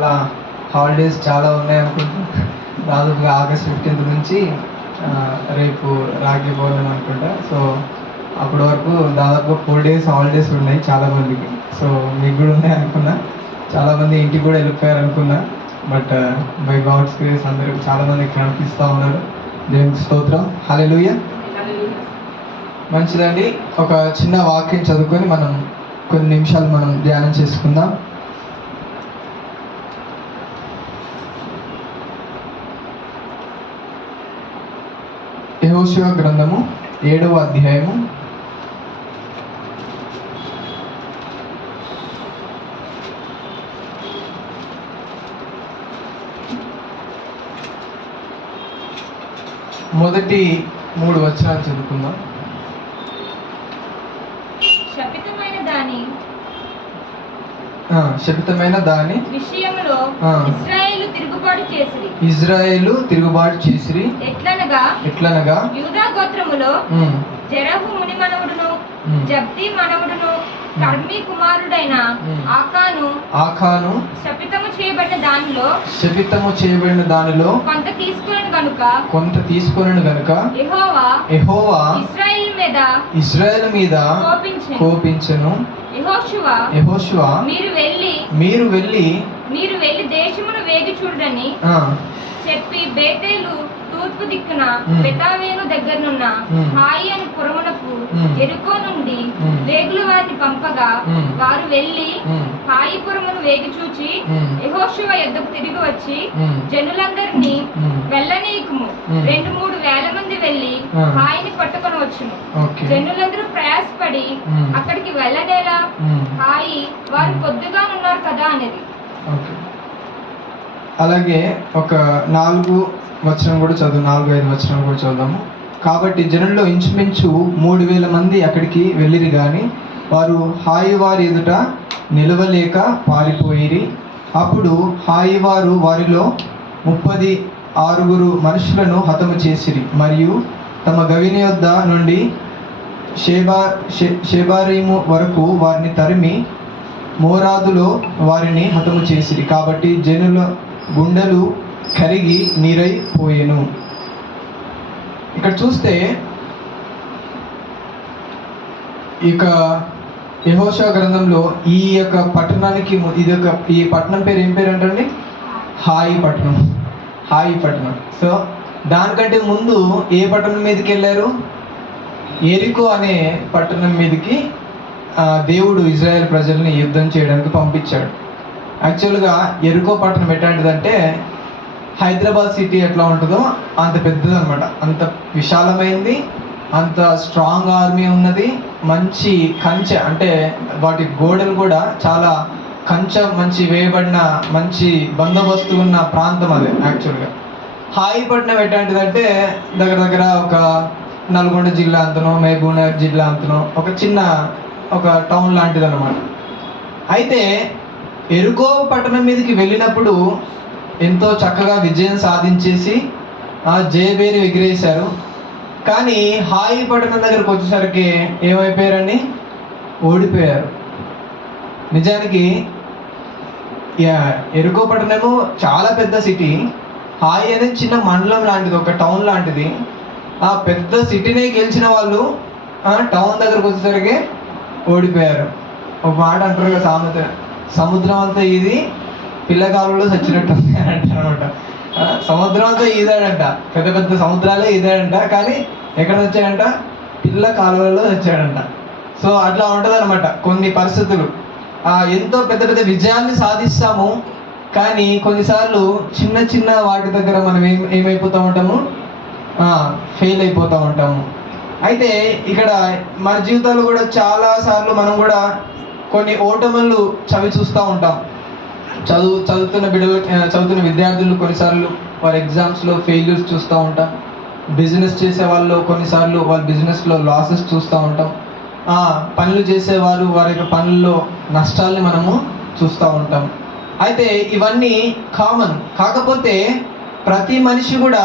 చాలా హాలిడేస్ చాలా ఉన్నాయి అనుకుంటా. దాదాపుగా ఆగస్ట్ 15 నుంచి రేపు రాఖీ పౌర్ణమి అనుకుంటా. సో అప్పటి వరకు దాదాపుగా 4 days హాలిడేస్ ఉన్నాయి చాలామందికి. సో మీకు కూడా ఉన్నాయి అనుకున్నా. చాలామంది ఇంటికి కూడా వెళ్ళిపోయారు అనుకున్నా. బట్ బై గాడ్స్ గ్రేస్ అందరూ చాలామంది కనిపిస్తూ ఉన్నారు. దేవునికి స్తోత్రం. హల్లెలూయా. మంచిదండి. ఒక చిన్న వాక్యం చదువుకొని మనం కొన్ని నిమిషాలు మనం ధ్యానం చేసుకుందాం. యెహోషువ గ్రంథము 7వ అధ్యాయము 3 వచనాలు చదువుకుందాం. శపితమైన దాని విషయములో ఇజ్రాయేలు తిరుగుబాటు చేసిరి. ఎట్లనగా యూదా గోత్రములో జెరహు ముని మనవడును జబ్ది మనవడును కర్మీ కుమారుడైన ఆకాను శపితము చేయబడిన దానిలో కొంత తీసుకొనెను గనుక యెహోవా ఇశ్రాయేలు మీద కోపించెను. యెహోషువ మీరు వెళ్ళి దేశమును వేగి చూడని చెప్పి బేతేలు తూర్పు దిక్కున బెతావేను దగ్గరనున్న హాయి అని పురమునకు ఎరుకో నుండి వేగులు వారిని పంపగా వారు వెళ్లి హాయి పురమును వేగి చూచి యెహోషువ యొద్దకు తిరిగి వచ్చి జనులందరినీ వెళ్ళనీయకుము 2-3 వేల మంది వెళ్లి హాయిని పట్టుకొని వచ్చును. జనులందరూ ప్రయాసపడి అక్కడికి వెళ్ళనేలా హాయి వారు కొద్దిగా ఉన్నారు కదా అనేది. అలాగే ఒక 4 వచనం కూడా చదువు, 4-5 వచనం కూడా చదువుదాము. కాబట్టి జనుల్లో ఇంచుమించు 3,000 మంది అక్కడికి వెళ్ళిరి గాని వారు హాయి వారి ఎదుట నిలవలేక పారిపోయిరి. అప్పుడు హాయి వారు వారిలో 36 మనుషులను హతము చేసిరి మరియు తమ గవిని యొద్ద నుండి షేబారీము వరకు వారిని తరిమి మోరాదులో వారిని హతము చేసిరి. కాబట్టి జనుల గుండెలు కరిగి నీరైపోయెను. ఇక్కడ చూస్తే ఇక యెహోషువ గ్రంథంలో ఈ యొక్క పట్టణానికి ఈ పట్టణం పేరు ఏం పేరు అంటండి? హాయి పట్టణం. సో దానికంటే ముందు ఏ పట్టణం మీదకి వెళ్ళారు? ఎరికో అనే పట్టణం మీదకి దేవుడు ఇజ్రాయెల్ ప్రజల్ని యుద్ధం చేయడానికి పంపించాడు. యాక్చువల్గా ఎరికో పట్టణం ఎట్లాంటిదంటే హైదరాబాద్ సిటీ ఎట్లా ఉంటుందో అంత పెద్దది అనమాట. అంత విశాలమైంది, అంత స్ట్రాంగ్ ఆర్మీ ఉన్నది, మంచి కంచె, అంటే వాటి గోడలు కూడా చాలా కంచె మంచి వేయబడిన మంచి బందోబస్తు ఉన్న ప్రాంతం అది. యాక్చువల్గా హాయి పట్టణం ఎట్లాంటిదంటే దగ్గర ఒక నల్గొండ జిల్లా అంతనో మహబూబ్నగర్ జిల్లా అంతనో ఒక టౌన్ లాంటిది అనమాట. అయితే ఎరుకో పట్టణం మీదకి వెళ్ళినప్పుడు ఎంతో చక్కగా విజయం సాధించేసి జయబేరి ఎగిరేశారు. కానీ హాయి పట్టణం దగ్గరకు వచ్చేసరికి ఏమైపోయారని ఓడిపోయారు. నిజానికి ఎరుకో పట్టణము చాలా పెద్ద సిటీ, హాయి అనేది చిన్న మండలం లాంటిది, ఒక టౌన్ లాంటిది. ఆ పెద్ద సిటీనే గెలిచిన వాళ్ళు టౌన్ దగ్గరకు వచ్చేసరికి ఓడిపోయారు. ఒక మాట అంటారు కదా సామెత, సముద్రం అంతా ఇది పిల్లకాలంలో చచ్చినట్టు అంటారనమాట. సముద్రం అంతా ఈదాడంట, పెద్ద సముద్రాలే ఈదాడంట, కానీ ఎక్కడ వచ్చాడంట? పిల్ల కాలువలలో వచ్చాడంట. సో అట్లా ఉంటుంది అనమాట కొన్ని పరిస్థితులు. ఎంతో పెద్ద విజయాన్ని సాధిస్తాము, కానీ కొన్నిసార్లు చిన్న వాటి దగ్గర మనం ఏమైపోతూ ఉంటాము? ఫెయిల్ అయిపోతూ ఉంటాము. అయితే ఇక్కడ మన జీవితాల్లో కూడా చాలాసార్లు మనం కూడా కొన్ని ఓటములు చవి చూస్తూ ఉంటాం. చదువుతున్న విద్యార్థులు కొన్నిసార్లు వారి ఎగ్జామ్స్లో ఫెయిల్యూర్స్ చూస్తూ ఉంటాం. బిజినెస్ చేసే వాళ్ళు కొన్నిసార్లు వాళ్ళ బిజినెస్లో లాసెస్ చూస్తూ ఉంటాం. పనులు చేసేవారు వారి యొక్క పనుల్లో నష్టాలని మనము చూస్తూ ఉంటాం. అయితే ఇవన్నీ కామన్. కాకపోతే ప్రతి మనిషి కూడా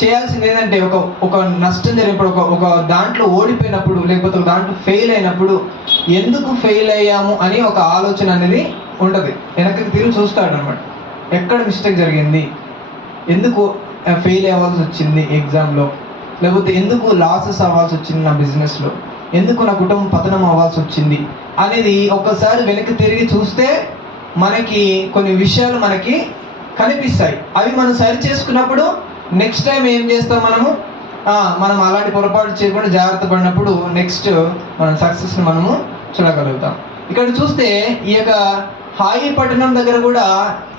చేయాల్సింది ఏంటంటే ఒక నష్టం జరిగినప్పుడు, ఒక దాంట్లో ఓడిపోయినప్పుడు, లేకపోతే ఒక దాంట్లో ఫెయిల్ అయినప్పుడు ఎందుకు ఫెయిల్ అయ్యాము అని ఒక ఆలోచన అనేది ఉంటుంది, వెనక్కి తిరిగి చూస్తాడు అనమాట. ఎక్కడ మిస్టేక్ జరిగింది, ఎందుకు ఫెయిల్ అవ్వాల్సి వచ్చింది ఎగ్జామ్లో, లేకపోతే ఎందుకు లాసెస్ అవ్వాల్సి వచ్చింది నా బిజినెస్లో, ఎందుకు నా కుటుంబం పతనం అవ్వాల్సి వచ్చింది అనేది ఒక్కసారి వెనక్కి తిరిగి చూస్తే మనకి కొన్ని విషయాలు మనకి కనిపిస్తాయి. అవి మనం సరి చేసుకున్నప్పుడు నెక్స్ట్ టైం ఏం చేస్తాం మనం అలాంటి పొరపాటు చేయకుండా జాగ్రత్త పడినప్పుడు నెక్స్ట్ మనం సక్సెస్ని మనము చూడగలుగుతాం. ఇక్కడ చూస్తే ఈ యొక్క హాయి పట్టణం దగ్గర కూడా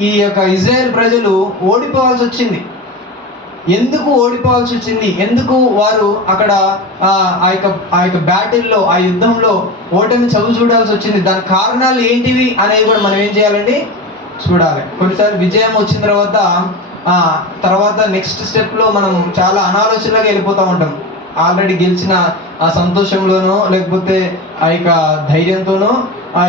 ఈ యొక్క ఇజ్రాయెల్ ప్రజలు ఓడిపోవాల్సి వచ్చింది. ఎందుకు ఓడిపోవాల్సి వచ్చింది, ఎందుకు వారు అక్కడ ఆ యొక్క బ్యాటిల్లో, ఆ యుద్ధంలో ఓటమి చవి చూడాల్సి వచ్చింది, దాని కారణాలు ఏంటివి అనేది కూడా మనం ఏం చేయాలండి, చూడాలి. కొన్నిసార్లు విజయం వచ్చిన తర్వాత నెక్స్ట్ స్టెప్లో మనం చాలా అనాలోచనగా వెళ్ళిపోతూ ఉంటాం. ఆల్రెడీ గెలిచిన ఆ సంతోషంలోనో లేకపోతే ఆ యొక్క ధైర్యంతోనో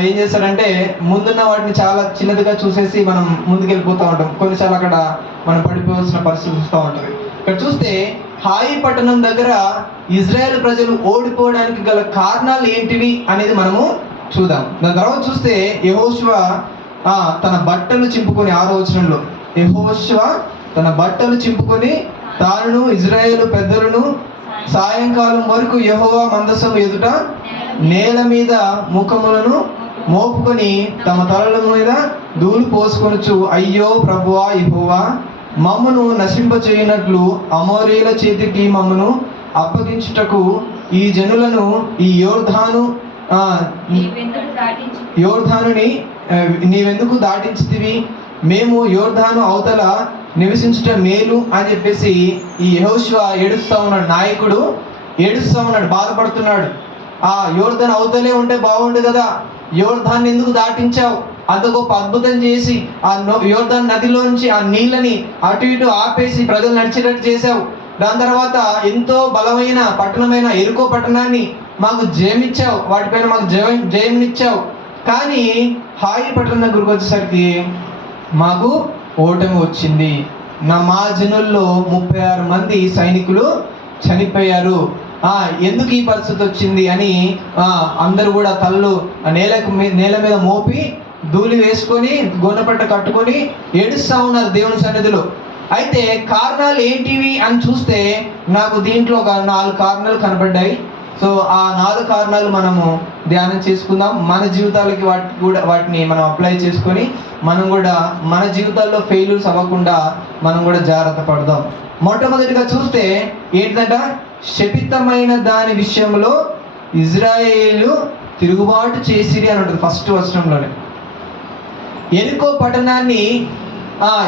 ఏం చేస్తారంటే ముందున్న వాటిని చాలా చిన్నదిగా చూసేసి మనం ముందుకు వెళ్ళిపోతూ ఉంటాం. కొన్నిసార్లు అక్కడ మనం పడిపోవాల్సిన పరిస్థితి వస్తూ ఉంటుంది. ఇక్కడ చూస్తే హాయి పట్టణం దగ్గర ఇజ్రాయెల్ ప్రజలు ఓడిపోవడానికి గల కారణాలు ఏంటివి అనేది మనము చూద్దాం. దాని తర్వాత చూస్తే యెహోషువ తన బట్టలు చింపుకొని, 6వ వచనంలో యెహోషువ తన బట్టలు చింపుకొని తాను ఇజ్రాయేలు పెద్దలను సాయంకాలం వరకు యెహోవా మందసం ఎదుట నేల మీద ముఖములను మోపుకొని తమ తలల మీద ధూళి పోసుకొనుచు, అయ్యో ప్రభువా యెహోవా, మమ్మను నశింపచేయునట్లు అమోరీల చేతికి మమ్మను అప్పగించుటకు ఈ జనులను ఈ యోర్ధానుని నీవెందుకు దాటించితివి, మేము యోర్ధాను అవతల నివసించుట మేలు అని చెప్పేసి ఈ యెహోషువ ఏడుస్తూ ఉన్నాడు. నాయకుడు ఏడుస్తూ ఉన్నాడు, బాధపడుతున్నాడు. ఆ యోర్ధాను అవతలే ఉంటే బాగుండు కదా, యోర్ధాన్ని ఎందుకు దాటించావు, అంత గొప్ప అద్భుతం చేసి ఆ యోర్ధాన్ నదిలోంచి ఆ నీళ్ళని అటు ఇటు ఆపేసి ప్రజలు నడిచేటట్టు చేశావు. దాని తర్వాత ఎంతో బలమైన పట్టణమైన ఎరుకో పట్టణాన్ని మాకు జయమిచ్చావు, వాటిపైన మాకు జయమిచ్చావు. కానీ హాయి పట్టణం దగ్గరకు వచ్చేసరికి మాకు ఓటమి వచ్చింది. మా జనుల్లో 36 మంది సైనికులు చనిపోయారు. ఎందుకు ఈ పరిస్థితి వచ్చింది అని అందరూ కూడా తలలు నేల మీద మోపి ధూళి వేసుకొని గొన్నపట్ట కట్టుకొని ఏడుస్తూ ఉన్నారు దేవుని సన్నిధిలో. అయితే కారణాలు ఏంటివి అని చూస్తే నాకు దీంట్లో ఒక 4 కారణాలు కనబడ్డాయి. సో ఆ 4 కారణాలు మనము ధ్యానం చేసుకుందాం. మన జీవితాలకి వాటిని మనం అప్లై చేసుకొని మనం కూడా మన జీవితాల్లో ఫెయిల్యూర్స్ అవ్వకుండా మనం కూడా జాగ్రత్త పడదాం. మొట్టమొదటిగా చూస్తే ఏంటంట, శపితమైన దాని విషయంలో ఇజ్రాయేలు తిరుగుబాటు చేసిరి అని ఉంటుంది ఫస్ట్ వచనంలోనే. ఎరికో పట్టణాన్ని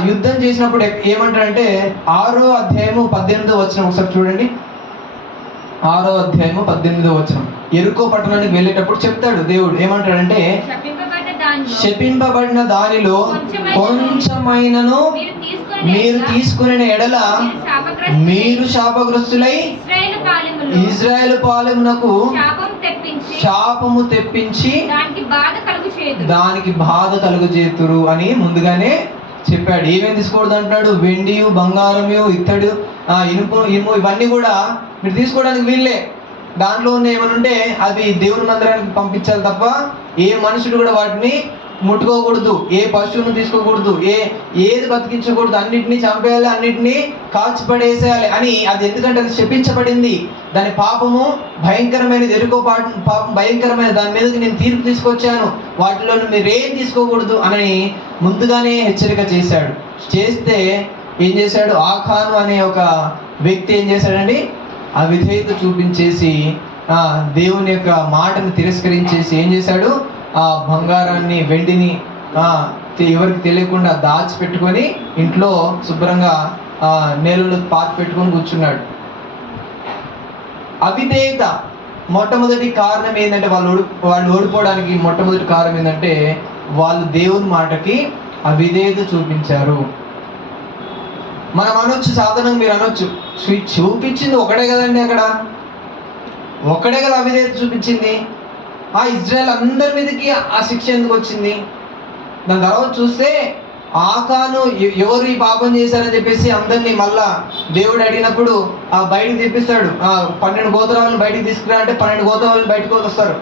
యుద్ధం చేసినప్పుడు ఏమంటాడంటే 6వ అధ్యాయము 18వ వచనం ఒకసారి చూడండి. 6వ అధ్యాయము 18వ వచనం. ఎరికో పట్టణానికి వెళ్ళేటప్పుడు చెప్తాడు దేవుడు, ఏమంటాడంటే శపింపబడిన దానిలో కొంచెమైనను మీరు తీసుకునే ఎడల మీరు శాపగ్రస్తులై ఇజ్రాయేలు పాలెమునకు శాపము తెప్పించి దానికి బాధ కలుగజేతురు అని ముందుగానే చెప్పాడు. ఏమేమి తీసుకోకూడదు అంటున్నాడు, వెండి బంగారం ఇత్తడి ఇనుము ఇవన్నీ కూడా మీరు తీసుకోవడానికి వీళ్ళే. దాంట్లో ఉన్న ఏమనుంటే అది దేవుని మందిరానికి పంపించాలి తప్ప ఏ మనుషుడు కూడా వాటిని ముట్టుకోకూడదు, ఏ పశువును తీసుకోకూడదు, ఏది బతికించకూడదు, అన్నిటినీ చంపేయాలి, అన్నిటినీ కాల్చిపడేసేయాలి అని. అది ఎందుకంటే అది శపించబడింది, దాని పాపము భయంకరమైనది, ఎరుకో పాపం భయంకరమైన, దాని మీదకి నేను తీర్పు తీసుకొచ్చాను, వాటిలో మీరేం తీసుకోకూడదు అని ముందుగానే హెచ్చరిక చేశాడు. చేస్తే ఏం చేశాడు, ఆఖాను అనే ఒక వ్యక్తి ఏం చేశాడండి, అవిధేయత చూపించేసి దేవుని యొక్క మాటను తిరస్కరించేసి ఏం చేశాడు, ఆ బంగారాన్ని వెండిని ఎవరికి తెలియకుండా దాచిపెట్టుకొని ఇంట్లో శుభ్రంగా నేలలో పాతి పెట్టుకొని కూర్చున్నాడు. అవిధేయత మొట్టమొదటి కారణం ఏంటంటే వాళ్ళు ఓడిపోవడానికి మొట్టమొదటి కారణం ఏంటంటే వాళ్ళు దేవుని మాటకి అవిధేయత చూపించారు. మనం అనొచ్చు, సాధారణంగా మీరు అనొచ్చు, చూపించింది ఒకడే కదండి, అక్కడ ఒక్కడే కదా అవిధేయత చూపించింది, ఇజ్రాయెల్ అందరి మీదకి ఆ శిక్ష ఎందుకు వచ్చింది? దాని తర్వాత చూస్తే ఆకాను ఎవరు ఈ పాపం చేశారని చెప్పేసి అందరినీ మళ్ళా దేవుడు అడిగినప్పుడు బయటికి తెప్పిస్తాడు. 12 గోత్రాలను బయటికి తీసుకురా అంటే 12 గోత్రాలను బయటకు వస్తారు.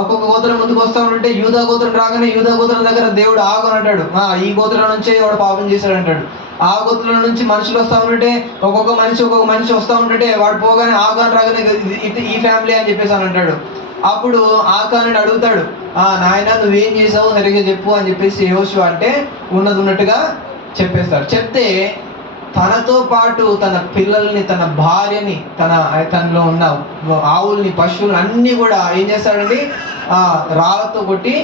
ఒక్కొక్క గోత్రం ముందుకు వస్తా ఉంటే యూదా గోత్రం రాగానే యూదా గోత్రం దగ్గర దేవుడు ఆగని అంటాడు. ఈ గోత్రం నుంచే వాడు పాపం చేశాడు అంటాడు. ఆ గోత్రం నుంచి మనుషులు వస్తూ ఉంటే ఒక్కొక్క మనిషి వస్తూ ఉంటే వాడు పోగానే ఆకాన్ రాగానే ఈ ఫ్యామిలీ అని చెప్పేసి అని అంటాడు. అప్పుడు ఆకాను అడుగుతాడు, నాయన నువ్వేం చేసావు సరిగ్గా చెప్పు అని చెప్పేసి యెహోషువ అంటే ఉన్నట్టుగా చెప్పేస్తాడు. చెప్తే తనతో పాటు తన పిల్లల్ని, తన భార్యని, తనలో ఉన్న ఆవుల్ని, పశువుల్ని అన్నీ కూడా ఏం చేస్తాడండి, రాళ్ళతో కొట్టి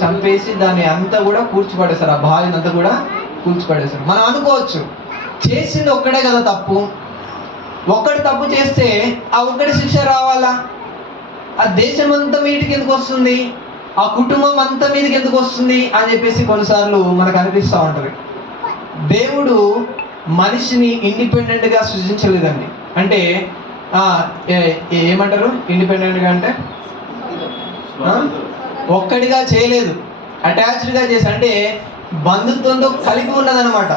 చంపేసి దాన్ని అంతా కూడా కూర్చిపడేస్తారు. ఆ భార్యని అంతా కూడా కూర్చిపడేస్తారు. మనం అనుకోవచ్చు చేసింది ఒక్కడే కదా తప్పు, ఒక్కటి తప్పు చేస్తే ఆ ఒక్కటి శిక్ష రావాలా, ఆ దేశం అంతా మీదికి ఎందుకు వస్తుంది, ఆ కుటుంబం అంతా మీదకి ఎందుకు వస్తుంది అని చెప్పేసి కొన్నిసార్లు మనకు అనిపిస్తూ ఉంటుంది. దేవుడు మనిషిని ఇండిపెండెంట్గా సృజించలేదండి. అంటే ఏమంటారు ఇండిపెండెంట్గా అంటే ఒక్కడిగా చేయలేదు, అటాచ్డ్గా చేసి, అంటే బంధుత్వంతో కలిపి ఉన్నదనమాట.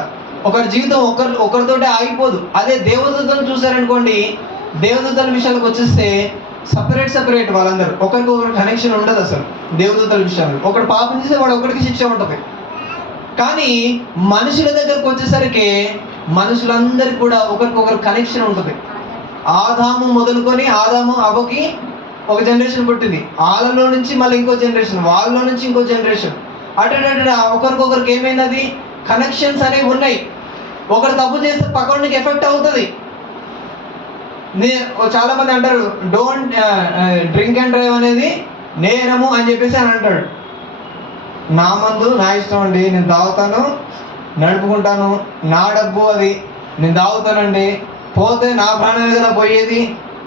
ఒకరి జీవితం ఒకరితోటే ఆగిపోదు. అదే దేవదూతలను చూసారనుకోండి, దేవదూతల విషయాలకు వచ్చేస్తే సపరేట్ వాళ్ళందరూ, ఒకరికొకరు కనెక్షన్ ఉండదు అసలు. దేవదూతల విషయాలు ఒకటి పాపం చేస్తే వాడు ఒకరికి శిక్ష ఉంటుంది. కానీ మనుషుల దగ్గరకు వచ్చేసరికి మనుషులందరికీ కూడా ఒకరికొకరు కనెక్షన్ ఉంటుంది. ఆదాము మొదలుకొని ఆదాము అవ్వకి ఒక జనరేషన్ పుట్టింది, వాళ్ళలో నుంచి మళ్ళీ ఇంకో జనరేషన్, వాళ్ళలో నుంచి ఇంకో జనరేషన్, అటు ఒకరికొకరికి ఏమైనది కనెక్షన్స్ అనేవి ఉన్నాయి. ఒకరు తప్పు చేస్తే పక్కనికి ఎఫెక్ట్ అవుతుంది. చాలా మంది అంటారు డోంట్ డ్రింక్ అండ్ డ్రైవ్ అనేది నేరము అని చెప్పేసి అని అంటాడు. నా మందు నా ఇష్టం అండి, నేను తాగుతాను, నడుపుకుంటాను, నా డబ్బు అది, నేను తాగుతానండి, పోతే నా ప్రాణమే కదా పోయేది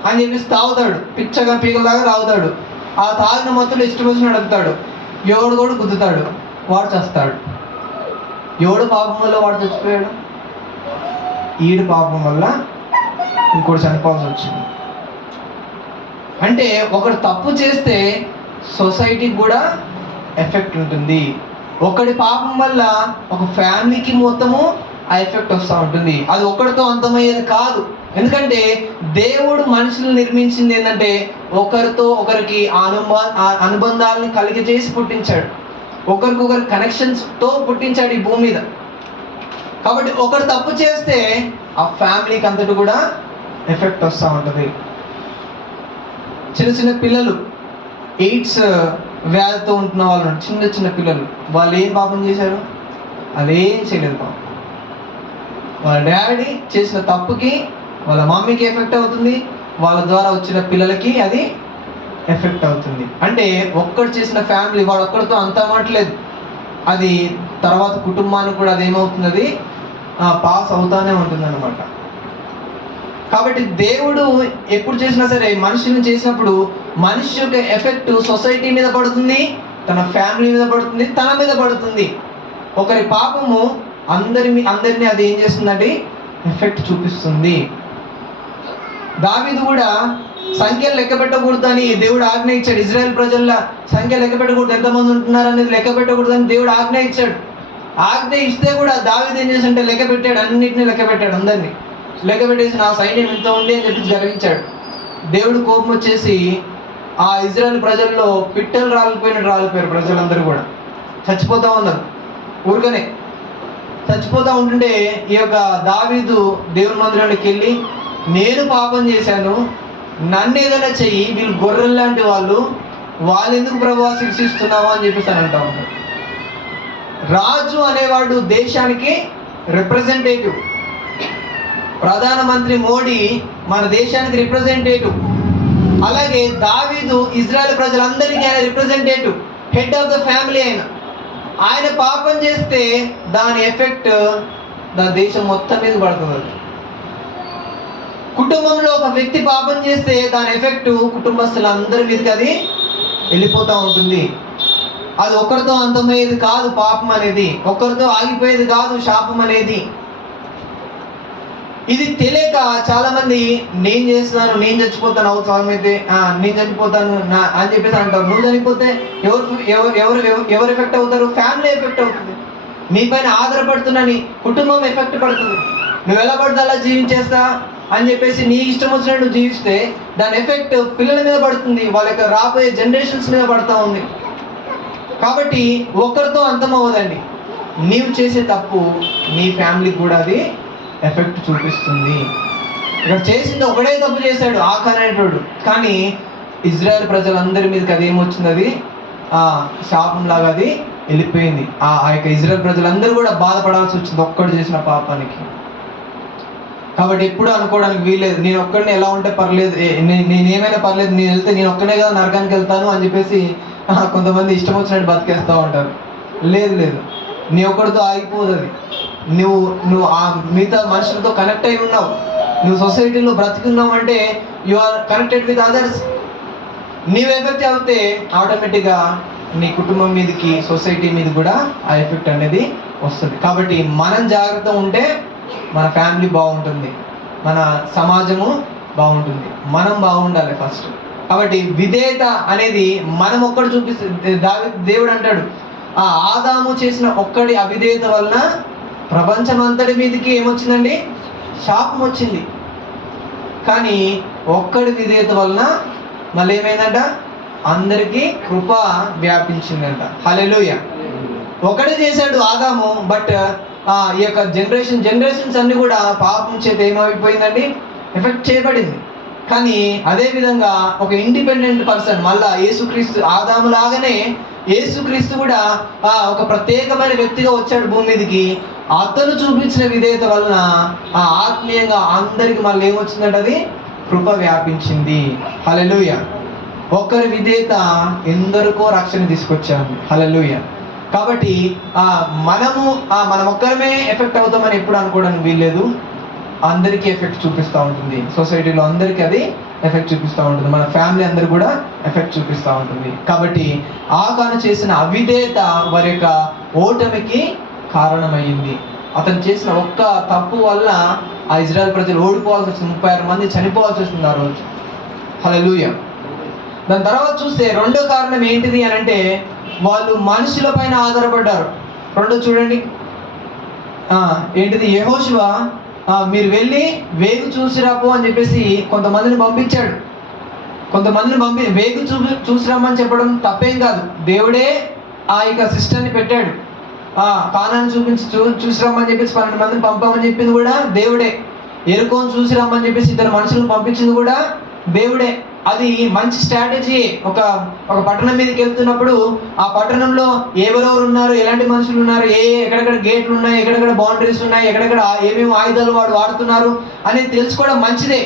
అని చెప్పేసి తాగుతాడు. పిచ్చగా పీకలాగా తాగుతాడు. ఆ తాగిన మొత్తం ఇష్టం వచ్చి నడుపుతాడు. ఎవడు కూడా గుద్దుతాడు, వాడు చస్తాడు. ఎవడు పాపం వల్ల వాడు చచ్చిపోయాడు, ఈడు పాపం వల్ల ఇంకోటి చనిపోవాల్సి వచ్చింది. అంటే ఒకడు తప్పు చేస్తే సొసైటీకి కూడా ఎఫెక్ట్ ఉంటుంది. ఒకటి పాపం వల్ల ఒక ఫ్యామిలీకి మొత్తము ఆ ఎఫెక్ట్ వస్తూ ఉంటుంది. అది ఒకరితో అంతమయ్యేది కాదు. ఎందుకంటే దేవుడు మనుషులను నిర్మించింది ఏంటంటే ఒకరితో ఒకరికి అనుబంధాలను కలిగి చేసి పుట్టించాడు. ఒకరికొకరు కనెక్షన్స్తో పుట్టించాడు ఈ భూమి మీద. కాబట్టి ఒకరు తప్పు చేస్తే ఆ ఫ్యామిలీకి అంతటి కూడా ఎఫెక్ట్ వస్తూ ఉంటుంది. చిన్న పిల్లలు, ఎయిడ్స్ వ్యాధితో ఉంటున్న వాళ్ళు, చిన్న పిల్లలు, వాళ్ళు ఏం పాపం చేశారు, అదేం చేయలేదు పాపం. వాళ్ళ డాడీ చేసిన తప్పుకి వాళ్ళ మమ్మీకి ఎఫెక్ట్ అవుతుంది, వాళ్ళ ద్వారా వచ్చిన పిల్లలకి అది ఎఫెక్ట్ అవుతుంది. అంటే ఒక్కడు చేసిన ఫ్యామిలీ వాడు ఒక్కడితో అంత అవ్వట్లేదు, అది తర్వాత కుటుంబానికి కూడా అదేమవుతుంది, అది పాస్ అవుతానే ఉంటుంది అనమాట. కాబట్టి దేవుడు ఎప్పుడు చేసినా సరే మనిషిని చేసినప్పుడు మనిషి యొక్క ఎఫెక్ట్ సొసైటీ మీద పడుతుంది, తన ఫ్యామిలీ మీద పడుతుంది, తన మీద పడుతుంది. ఒకరి పాపము అందరినీ అది ఏం చేస్తుందండి, ఎఫెక్ట్ చూపిస్తుంది. దావీదు కూడా సంఖ్యలు లెక్క పెట్టకూడదని దేవుడు ఆజ్ఞ ఇచ్చాడు. ఇజ్రాయెల్ ప్రజల సంఖ్య లెక్క పెట్టకూడదు, ఎంతమంది ఉంటున్నారు అనేది లెక్క పెట్టకూడదని దేవుడు ఆజ్ఞ ఇచ్చాడు. ఆజ్ఞ ఇస్తే కూడా దావీదు ఏం చేశాడంటే లెక్క పెట్టాడు, అన్నింటినీ లెక్క పెట్టాడు, అందరినీ లెక్క పెట్టేసి నా సైన్యం ఇంత ఉంది అని చెప్పి జరిగించాడు. దేవుడు కోపం వచ్చేసి ఆ ఇజ్రాయెల్ ప్రజల్లో పిట్టలు రాలిపోయారు. ప్రజలందరూ కూడా చచ్చిపోతూ ఉన్నారు. ఊరికనే చచ్చిపోతూ ఉంటుంటే ఈ యొక్క దావీదు దేవుని మందిరానికి వెళ్ళి, నేను పాపం చేశాను, నన్ను ఏదైనా చెయ్యి, వీళ్ళు గొర్రెలు లాంటి వాళ్ళు ఎందుకు ప్రభువా శిక్షిస్తున్నావు అని చెప్పేసి అని అంటా ఉంటారు. రాజు అనేవాడు దేశానికి రిప్రజెంటేటివ్. ప్రధానమంత్రి మోడీ మన దేశానికి రిప్రజెంటేటివ్. అలాగే దావీదు ఇజ్రాయెల్ ప్రజలందరికీ ఆయన representative, head of the family. ఆయన పాపం చేస్తే దాని ఎఫెక్ట్ దాని దేశం మొత్తం మీద పడుతుంది. కుటుంబంలో ఒక వ్యక్తి పాపం చేస్తే దాని ఎఫెక్ట్ కుటుంబస్తులందరి మీదకి అది వెళ్ళిపోతూ ఉంటుంది. అది ఒకరితో అంతమయ్యేది కాదు పాపం అనేది, ఒకరితో ఆగిపోయేది కాదు శాపం అనేది. ఇది తెలియక చాలా మంది నేను చేస్తున్నాను, నేను చచ్చిపోతాను, అవసరమైతే నేను చనిపోతాను అని చెప్పేసి అంటారు. నువ్వు చనిపోతే ఎవరు ఎఫెక్ట్ అవుతారు? ఫ్యామిలీ ఎఫెక్ట్ అవుతుంది. నీ పైన ఆధారపడుతున్నా నీ కుటుంబం ఎఫెక్ట్ పడుతుంది. నువ్వు ఎలా పడితే అలా జీవించేస్తా అని చెప్పేసి నీ ఇష్టం వచ్చినట్టు జీవిస్తే దాని ఎఫెక్ట్ పిల్లల మీద పడుతుంది, వాళ్ళ యొక్క రాబోయే జనరేషన్స్ మీద పడుతూ ఉంది. కాబట్టి ఒక్కరితో అంతం అవ్వదండి. నీవు చేసే తప్పు నీ ఫ్యామిలీకి కూడా అది ఎఫెక్ట్ చూపిస్తుంది. ఇక్కడ చేసింది ఒకడే తప్పు చేశాడు ఆకాన్ అనేటోడు, కానీ ఇజ్రాయెల్ ప్రజలందరి మీదకి అది ఏమొచ్చింది, అది శాపంలాగా అది వెళ్ళిపోయింది. ఆ యొక్క ఇజ్రాయెల్ ప్రజలందరూ కూడా బాధపడాల్సి వచ్చింది ఒక్కడు చేసిన పాపానికి. కాబట్టి ఎప్పుడు అనుకోవడానికి వీల్లేదు నేను ఒక్కడిని ఎలా ఉంటే పర్లేదు, నేనేమైనా పర్లేదు, నేను వెళ్తే నేను ఒక్కనే కదా నరకానికి వెళ్తాను అని చెప్పేసి కొంతమంది ఇష్టం వచ్చినట్టు బతికేస్తూ ఉంటారు. లేదు లేదు, నీ ఒక్కడితో ఆగిపోదు అది. నువ్వు ఆ మిగతా మనుషులతో కనెక్ట్ అయి ఉన్నావు, నువ్వు సొసైటీలో బ్రతికున్నావు అంటే you are connected with others. నీవు ఎఫెక్ట్ అవుతే ఆటోమేటిక్గా నీ కుటుంబం మీదకి, సొసైటీ మీద కూడా ఆ ఎఫెక్ట్ అనేది వస్తుంది. కాబట్టి మనం జాగ్రత్త ఉంటే మన ఫ్యామిలీ బాగుంటుంది, మన సమాజము బాగుంటుంది, మనం బాగుండాలి ఫస్ట్. కాబట్టి విధేయత అనేది మనం ఒక్కడు చూపిస్తే, దేవుడు అంటాడు ఆ ఆదాము చేసిన ఒక్కడి అవిధేయత వలన ప్రపంచం అంతటి మీదకి ఏమొచ్చిందండి, శాపం వచ్చింది. కానీ ఒక్కడి విధేయత వలన మళ్ళీ ఏమైందంట, అందరికీ కృప వ్యాపించిందంట. హల్లెలూయా. ఒకడే చేశాడు ఆదాము, బట్ ఈ యొక్క జనరేషన్స్ అన్ని కూడా పాపం చేత ఏమైపోయిందండి, ఎఫెక్ట్ చేయబడింది. కానీ అదే విధంగా ఒక ఇండిపెండెంట్ పర్సన్, మళ్ళా యేసుక్రీస్తు ఆదాము లాగానే యేసుక్రీస్తు కూడా ఒక ప్రత్యేకమైన వ్యక్తిగా వచ్చాడు భూమి మీదకి. అతను చూపించిన విధేయత వలన ఆత్మీయంగా అందరికి మళ్ళీ ఏమొచ్చిందంటే అది కృప వ్యాపించింది. హల్లెలూయా. ఒక్కరి విధేయత ఎందరికో రక్షణ తీసుకొచ్చాము. హల్లెలూయా. కాబట్టి మనం ఒక్కరమే ఎఫెక్ట్ అవుతామని ఎప్పుడు అనుకోవడానికి వీల్లేదు. అందరికీ ఎఫెక్ట్ చూపిస్తూ ఉంటుంది, సొసైటీలో అందరికీ అది ఎఫెక్ట్ చూపిస్తూ ఉంటుంది, మన ఫ్యామిలీ అందరు కూడా ఎఫెక్ట్ చూపిస్తూ ఉంటుంది. కాబట్టి ఆకాను చేసిన అవిధేయత వారి యొక్క ఓటమికి కారణమైంది. అతను చేసిన ఒక్క తప్పు వల్ల ఆ ఇజ్రాయెల్ ప్రజలు ఓడిపోవాల్సి వచ్చింది, 36 మంది చనిపోవాల్సి వస్తుంది ఆ రోజు. హల్లెలూయా. దాని తర్వాత చూస్తే రెండో కారణం ఏంటిది అని అంటే, వాళ్ళు మనుషుల పైన ఆధారపడ్డారు. రెండో చూడండి, ఏంటిది, యెహోషువ మీరు వెళ్ళి వేగు చూసిరాపు అని చెప్పేసి కొంతమందిని పంపించాడు. వేగు చూసిరమ్మని చెప్పడం తప్పేం కాదు, దేవుడే ఆ యొక్క సిస్టర్ని పెట్టాడు. కానాన్ని చూసిరమ్మని చెప్పేసి 12 మందిని పంపమని చెప్పింది కూడా దేవుడే. ఎరుకోని చూసిరమ్మని చెప్పేసి 2 మనుషులను పంపించింది కూడా దేవుడే. అది మంచి స్ట్రాటజీ. ఒక పట్టణం మీదకి వెళ్తున్నప్పుడు ఆ పట్టణంలో ఎవరెవరు ఉన్నారు, ఎలాంటి మనుషులు ఉన్నారు, ఎక్కడెక్కడ గేట్లు ఉన్నాయి, ఎక్కడెక్కడ బౌండరీస్ ఉన్నాయి, ఎక్కడెక్కడ ఏమేమి ఆయుధాలు వాడుతున్నారు అనేది తెలుసుకోవడం మంచిదే.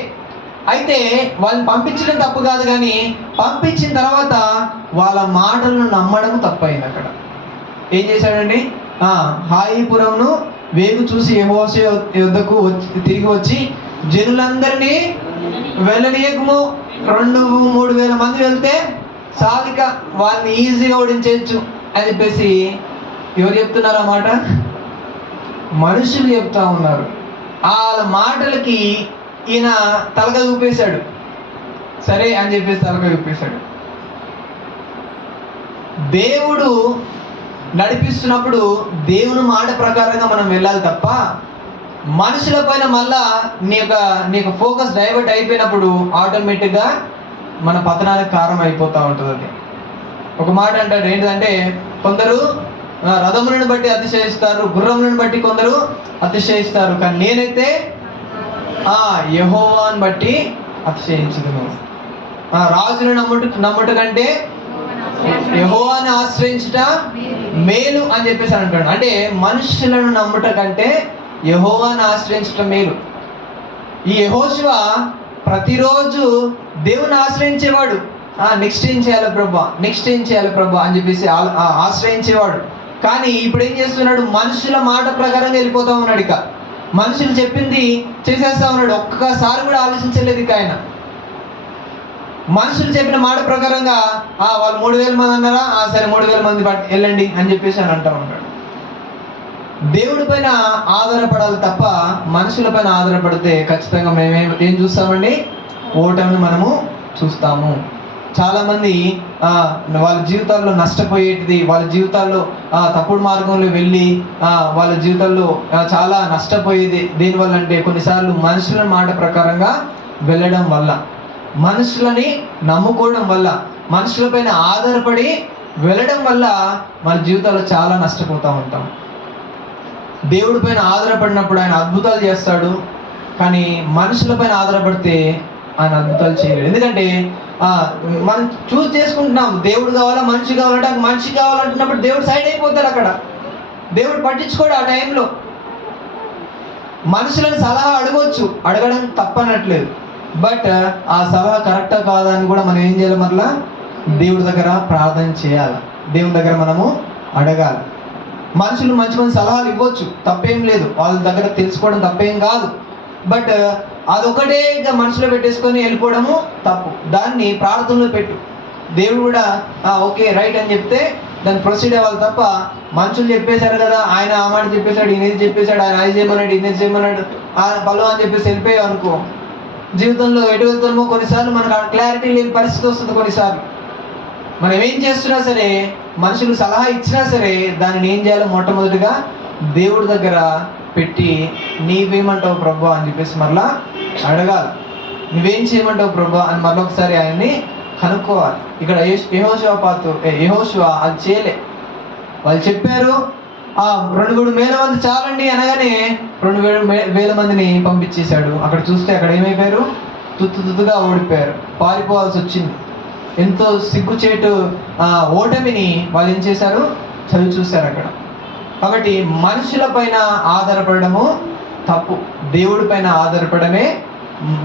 అయితే వాళ్ళని పంపించడం తప్పు కాదు, కానీ పంపించిన తర్వాత వాళ్ళ మాటలను నమ్మడం తప్పైంది. అక్కడ ఏం చేశాడండి, హాయిపురంను వేగు చూసి యెహోషువ యొద్దకు తిరిగి వచ్చి జనులందరినీ వెళ్ళనీయకము, 2-3 వేల మంది వెళ్తే సాధిక వాళ్ళని ఈజీగా ఓడించవచ్చు అని చెప్పేసి ఎవరు చెప్తున్నారు ఆ మాట, మనుషులు చెప్తా ఉన్నారు. వాళ్ళ మాటలకి ఈయన తలక చూపేశాడు, సరే అని చెప్పేసి తలక చూపేశాడు. దేవుడు నడిపిస్తున్నప్పుడు దేవుని మాట ప్రకారంగా మనం వెళ్ళాలి తప్ప మనుషుల పైన మళ్ళా నీ యొక్క ఫోకస్ డైవర్ట్ అయిపోయినప్పుడు ఆటోమేటిక్గా మన పతనానికి కారణం అయిపోతూ ఉంటుంది. అది ఒక మాట అంటాడు, ఏంటంటే కొందరు రథములను బట్టి అతిశయిస్తారు, గుర్రములను బట్టి కొందరు అతిశయిస్తారు, కానీ నేనైతే యెహోవాను బట్టి అతిశయించుదును. రాజును నమ్ముట కంటే యెహోవాను ఆశ్రయించుట మేలు అని చెప్పేసి అంటాడు. అంటే మనుషులను నమ్ముట కంటే యెహోవాను ఆశ్రయించడం మేలు. ఈ యెహోషువ ప్రతిరోజు దేవుని ఆశ్రయించేవాడు. నెక్స్ట్ ఏం చేయాలి ప్రభా అని చెప్పేసి ఆశ్రయించేవాడు. కానీ ఇప్పుడు ఏం చేస్తున్నాడు, మనుషుల మాట ప్రకారంగా వెళ్ళిపోతా ఉన్నాడు. ఇక మనుషులు చెప్పింది చేసేస్తా ఉన్నాడు, ఒక్కసారి కూడా ఆలోచించలేదు. ఇక ఆయన మనుషులు చెప్పిన మాట ప్రకారంగా వాళ్ళు 3000 మంది అన్నారా, సరే 3000 మంది వెళ్ళండి అని చెప్పేసి అని అంటూ ఉంటాడు. దేవుడి పైన ఆధారపడాలి తప్ప మనుషుల పైన ఆధారపడితే ఖచ్చితంగా ఏం చూస్తామండి, ఓటమిని మనము చూస్తాము. చాలామంది వాళ్ళ జీవితాల్లో నష్టపోయేటిది, వాళ్ళ జీవితాల్లో తప్పుడు మార్గంలో వెళ్ళి వాళ్ళ జీవితాల్లో చాలా నష్టపోయేది దేనివల్ల అంటే కొన్నిసార్లు మనుషుల మాట ప్రకారంగా వెళ్ళడం వల్ల. మనుషులని నమ్ముకోవడం వల్ల, మనుషులపైన ఆధారపడి వెళ్ళడం వల్ల మన జీవితాల్లో చాలా నష్టపోతూ ఉంటాం. దేవుడి పైన ఆధారపడినప్పుడు ఆయన అద్భుతాలు చేస్తాడు, కానీ మనుషులపైన ఆధారపడితే ఆయన అద్భుతాలు చేయలేడు. ఎందుకంటే మనం చూస్ చేసుకుంటున్నాం, దేవుడు కావాలా మనిషి కావాలంటే మనిషి కావాలంటున్నప్పుడు దేవుడు సైడ్ అయిపోతాడు. అక్కడ దేవుడు పట్టించుకోడు ఆ టైంలో. మనుషులను సలహా అడగవచ్చు, అడగడం తప్పనట్లేదు, బట్ ఆ సలహా కరెక్టా కాదా అని కూడా మనం ఏం చేయాలి, మరలా దేవుడి దగ్గర ప్రార్థన చేయాలి, దేవుని దగ్గర మనము అడగాలి. మనుషులు మంచి మంచి సలహాలు ఇవ్వచ్చు, తప్పేం లేదు, వాళ్ళ దగ్గర తెలుసుకోవడం తప్పేం కాదు, బట్ అదొకటే ఇంకా మనసులో పెట్టేసుకొని వెళ్ళిపోవడము తప్పు. దాన్ని ప్రార్థనలో పెట్టు, దేవుడు కూడా ఓకే రైట్ అని చెప్తే దాన్ని ప్రొసీడ్ అవ్వాలి తప్ప, మనుషులు చెప్పేశారు కదా, ఆయన ఆ మాట చెప్పేశాడు, ఈయన చెప్పేశాడు, ఆయన అది చేయమన్నాడు, ఈయన చేయమన్నాడు, పలు అని చెప్పేసి వెళ్ళిపోయావు అనుకో, జీవితంలో ఎటు వెళ్తామో కొన్నిసార్లు మనకు క్లారిటీ లేని పరిస్థితి వస్తుంది. కొన్నిసార్లు మనం ఏం చేస్తున్నా సరే, మనుషులు సలహా ఇచ్చినా సరే, దానిని ఏం చేయాలో మొట్టమొదటిగా దేవుడి దగ్గర పెట్టి నీవేమంటావు ప్రభు అని చెప్పేసి మరలా అడగాలి. నువ్వేం చేయమంటావు ప్రభు అని మరలా ఒకసారి ఆయన్ని కనుక్కోవాలి. ఇక్కడ యెహోషువ అది చేయలే. వాళ్ళు చెప్పారు 2,000 మంది చాలండి అనగానే 2,000 మందిని పంపించేశాడు. అక్కడ చూస్తే అక్కడ ఏమైపోయారు, తుత్తుగా ఓడిపోయారు, పారిపోవాల్సి వచ్చింది. ఎంతో సిగ్గుచేటు ఓటమిని వాళ్ళు ఏం చేశారు, చదివి చూశారు అక్కడ. కాబట్టి మనుషుల పైన ఆధారపడము తప్పు, దేవుడి పైన ఆధారపడమే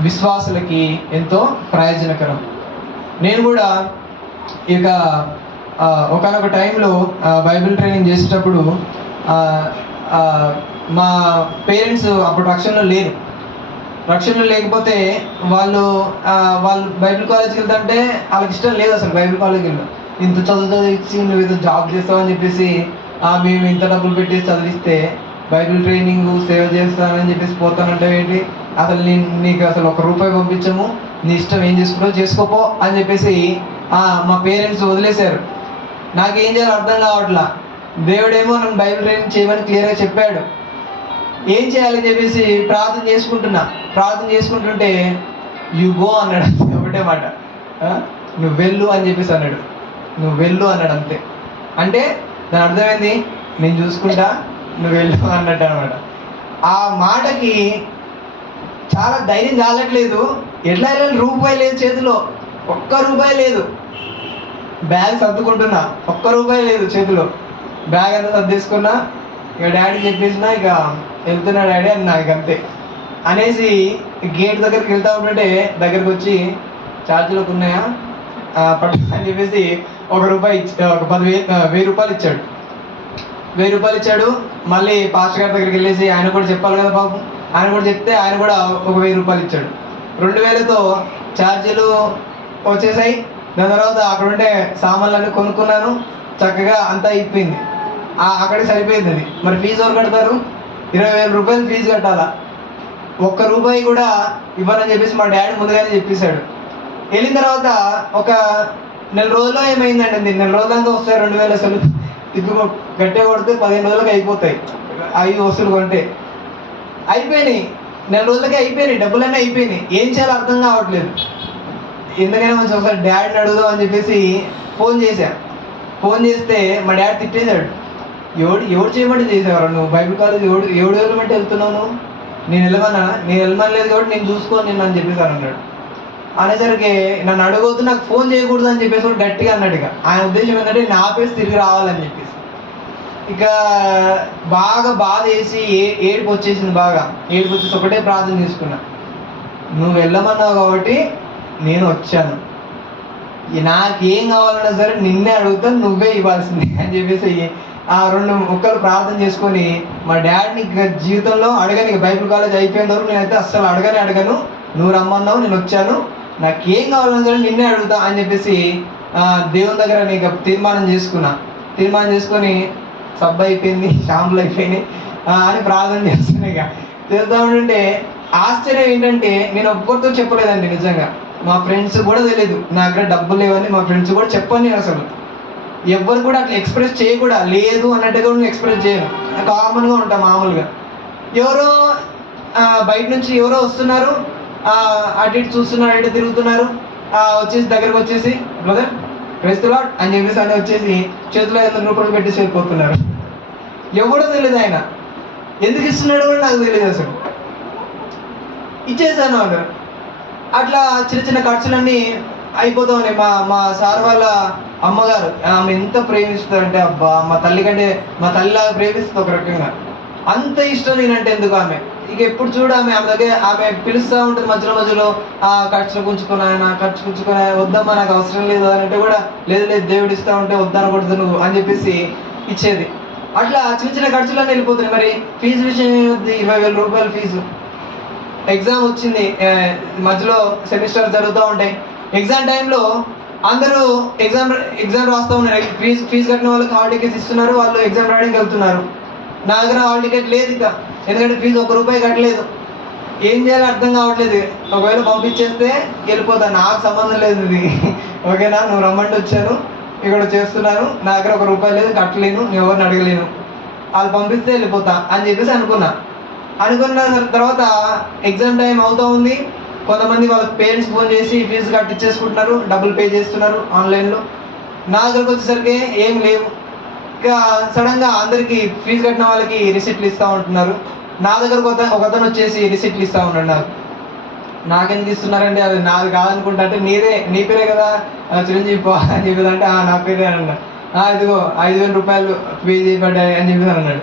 విశ్వాసులకి ఎంతో ప్రయోజనకరం. నేను కూడా ఇక ఒకనొక టైంలో బైబిల్ ట్రైనింగ్ చేసేటప్పుడు మా పేరెంట్స్ అప్పుడు రక్షణలో లేరు. రక్షణలో లేకపోతే వాళ్ళు బైబిల్ కాలేజ్కి వెళ్తుంటే వాళ్ళకి ఇష్టం లేదు అసలు బైబిల్ కాలేజ్కి వెళ్ళి. ఇంత చదివించి నువ్వు ఏదో జాబ్ చేస్తావని చెప్పేసి మేము ఇంత డబ్బులు పెట్టేసి చదివిస్తే బైబిల్ ట్రైనింగ్ సేవ చేస్తానని చెప్పేసి పోతానంటే ఏంటి, అసలు నీకు అసలు ₹1 పంపించము, నీ ఇష్టం ఏం చేసుకుంటావు చేసుకోపో అని చెప్పేసి మా పేరెంట్స్ వదిలేశారు. నాకేం చేయాలో అర్థం కావట్లా. దేవుడేమో నన్ను బైబిల్ ట్రైనింగ్ చేయమని క్లియర్గా చెప్పాడు. ఏం చేయాలని చెప్పేసి ప్రార్థన చేసుకుంటుంటే యు గో అన్నాడు, ఒకటే మాట, నువ్వు వెళ్ళు అని చెప్పేసి అన్నాడు. నువ్వు వెళ్ళు అన్నాడు అంతే. అంటే దాని అర్థమైంది, నేను చూసుకుంటా, నువ్వు వెళ్ళు అన్నట్టు అనమాట. ఆ మాటకి చాలా ధైర్యం చాలట్లేదు. ఎట్లా ₹1 లేదు చేతిలో, ₹1 లేదు. బ్యాగ్ సర్దుకుంటున్నా, ₹1 లేదు చేతిలో. బ్యాగ్ అంతా సర్దేసుకున్నా. ఇక డాడీ చెప్పేసిన ఇక వెళ్తున్నా డాడీ అని నాకు అంతే అనేసి గేట్ దగ్గరికి వెళ్తా ఉంటుంటే దగ్గరికి వచ్చి ఛార్జీలోకి ఉన్నాయా పట్టు అని చెప్పేసి ₹1 ఒక 10,000 రూపాయలు ఇచ్చాడు. ₹1,000 మళ్ళీ పాస్టర్ గారి దగ్గరికి వెళ్ళేసి ఆయన కూడా చెప్పాలి కదా బాబు, ఆయన కూడా చెప్తే ఆయన కూడా ఒక ₹1,000 ఇచ్చాడు. 2,000తో ఛార్జీలు వచ్చేసాయి. దాని తర్వాత అక్కడ ఉండే సామాన్లన్నీ కొనుక్కున్నాను, చక్కగా అంతా అయిపోయింది. అక్కడికి సరిపోయింది. అది మరి ఫీజు ఎవరు కడతారు? ₹20,000 ఫీజు కట్టాలా. ₹1 కూడా ఇవ్వనని చెప్పేసి మా డాడీ ముందుగానే చెప్పేశాడు. వెళ్ళిన తర్వాత ఒక నెల రోజుల్లో ఏమైందండి, నెల రోజులంతా వస్తాయి 2,000 అసలు ఇప్పుడు గట్టే కొడితే 15 రోజులకి అయిపోతాయి. 5 వస్తువులు కొంటే అయిపోయినాయి, నెల రోజులకి అయిపోయినాయి, డబ్బులన్నీ అయిపోయినాయి. ఏం చేయాలో అర్థం కావట్లేదు. ఎందుకైనా మంచి ఒకసారి డాడీని అడుగుదాం అని చెప్పేసి ఫోన్ చేస్తే మా డాడీ తిట్టేశాడు. ఎవడు చేయమంటే చేసేవారు నువ్వు బైబిల్ కాలేజ్, ఎవడు వెళ్ళమంటే వెళ్తున్నావు, నేను వెళ్ళమనలేదు కాబట్టి నేను చూసుకోను నేను అని చెప్పేసాను అన్నాడు. అనేసరికి నన్ను అడగొద్దు, నాకు ఫోన్ చేయకూడదు అని చెప్పేసి గట్టిగా అన్నట్టుగా. ఆయన ఉద్దేశం ఏంటంటే నేను ఆపేసి తిరిగి రావాలని చెప్పేసి. ఇక బాగా బాధ వేసి ఏడుపు వచ్చేసింది. ఏడుపు వచ్చేసి ఒకటే ప్రార్థన చేసుకున్నా, నువ్వు వెళ్ళమన్నావు కాబట్టి నేను వచ్చాను, నాకేం కావాలన్నా సరే నిన్నే అడుగుతాను, నువ్వే ఇవ్వాల్సింది అని చెప్పేసి 2 ముక్కలు ప్రార్థన చేసుకొని మా డాడీని జీవితంలో అడగని, బైబిల్ కాలేజ్ అయిపోయిన వరకు నేనైతే అస్సలు అడగను, నువ్వు రమ్మన్నావు నేను వచ్చాను, నాకేం కావాలన్నా సరే నిన్నే అడుగుతా అని చెప్పేసి దేవుని దగ్గర నీకు తీర్మానం చేసుకొని సబ్బు అయిపోయింది, షాంపులు అయిపోయినాయి అని ప్రార్థన చేస్తున్నాయి. చేస్తూ ఉంటుంటే ఆశ్చర్యం ఏంటంటే నేను ఒక్కరితో చెప్పలేదండి. నిజంగా మా ఫ్రెండ్స్ కూడా తెలియదు నా దగ్గర డబ్బులు లేవని. మా ఫ్రెండ్స్ కూడా చెప్పను నేను అసలు. ఎవ్వరు కూడా అట్లా ఎక్స్ప్రెస్ చేయకూడా, లేదు అన్నట్టుగా కూడా ఎక్స్ప్రెస్ చేయను, కామన్గా ఉంటాం మామూలుగా. ఎవరో బయట నుంచి ఎవరో వస్తున్నారు, అటు ఇటు చూస్తున్నారు, ఇటు తిరుగుతున్నారు. వచ్చేసి దగ్గరకు వచ్చేసి బ్రదర్ ప్రైజ్ ది లార్డ్ అని చెప్పేసి అని వచ్చేసి చేతిలో 500 రూపాయలు పెట్టేసి వెళ్ళిపోతున్నారు. ఎవడో తెలియదు, ఆయన ఎందుకు ఇస్తున్నాడు కూడా నాకు తెలియదు అసలు. ఇచ్చేసాను వాళ్ళు. అట్లా చిన్న చిన్న ఖర్చులన్నీ అయిపోతూ ఉన్నాయి. మా సార్ వాళ్ళ అమ్మగారు ఆమె ఎంత ప్రేమిస్తుందంటే, అబ్బా మా తల్లి కంటే మా తల్లిలాగా ప్రేమిస్తుంది ఒక రకంగా. అంత ఇష్టం నేనంటే ఎందుకు ఆమె. ఇక ఎప్పుడు చూడు ఆమె దగ్గర ఆమె పిలుస్తూ ఉంటుంది మధ్యలో మధ్యలో, ఖర్చులు ఉంచుకుని ఆయన ఖర్చు ఉంచుకుని వద్దమ్మా నాకు అవసరం లేదు అని అంటే కూడా, లేదు లేదు దేవుడు ఇస్తూ ఉంటే వద్దనకూడదు నువ్వు అని చెప్పేసి ఇచ్చేది. అట్లా చిన్న చిన్న ఖర్చులన్నీ వెళ్ళిపోతున్నాయి. మరి ఫీజు విషయం ఏమవుతుంది? 20,000 రూపాయలు ఫీజు. ఎగ్జామ్ వచ్చింది, మధ్యలో సెమిస్టర్ జరుగుతూ ఉంటాయి. ఎగ్జామ్ టైంలో అందరూ ఎగ్జామ్ రాస్తూ ఉన్నారు. ఫీజు కట్టిన వాళ్ళకి హాల్ టికెట్స్ ఇస్తున్నారు, వాళ్ళు ఎగ్జామ్ రాయడానికి వెళ్తున్నారు. నా దగ్గర హాల్ టికెట్ లేదు ఇక, ఎందుకంటే ఫీజు ₹1 కట్టలేదు. ఏం చేయాలో అర్థం కావట్లేదు. ఒకవేళ పంపించేస్తే వెళ్ళిపోతాను, నాకు సంబంధం లేదు ఇది, ఓకేనా, నువ్వు రమ్మంటే వచ్చాను, ఇక్కడ చేస్తున్నాను, నా దగ్గర ₹1 లేదు, కట్టలేను, నేను ఎవరిని అడగలేను, వాళ్ళు పంపిస్తే వెళ్ళిపోతా అని చెప్పేసి అనుకున్న తర్వాత ఎగ్జామ్ టైం అవుతూ ఉంది. కొంతమంది వాళ్ళ పేరెంట్స్ ఫోన్ చేసి ఫీజు కట్టించేసుకుంటున్నారు, డబ్బులు పే చేస్తున్నారు ఆన్లైన్లో. నా దగ్గరకు వచ్చేసరికి ఏం లేవు. ఇక సడన్గా అందరికీ ఫీజు కట్టిన వాళ్ళకి రిసిప్ట్లు ఇస్తూ ఉంటున్నారు. నా దగ్గరకు ఒకతను వచ్చేసి రిసిప్ట్లు ఇస్తూ ఉన్నాడు. నాకెందుకు ఇస్తున్నారంటే అది నాది కాదనుకుంటా. అంటే నీ పేరే కదా చిరంజీవి అని చెప్పేది. అంటే నా పేరే అన్నా. ఇదిగో 5,000 రూపాయలు పే చేయబడ్డాయి అని చెప్పేసి అన్నాడు.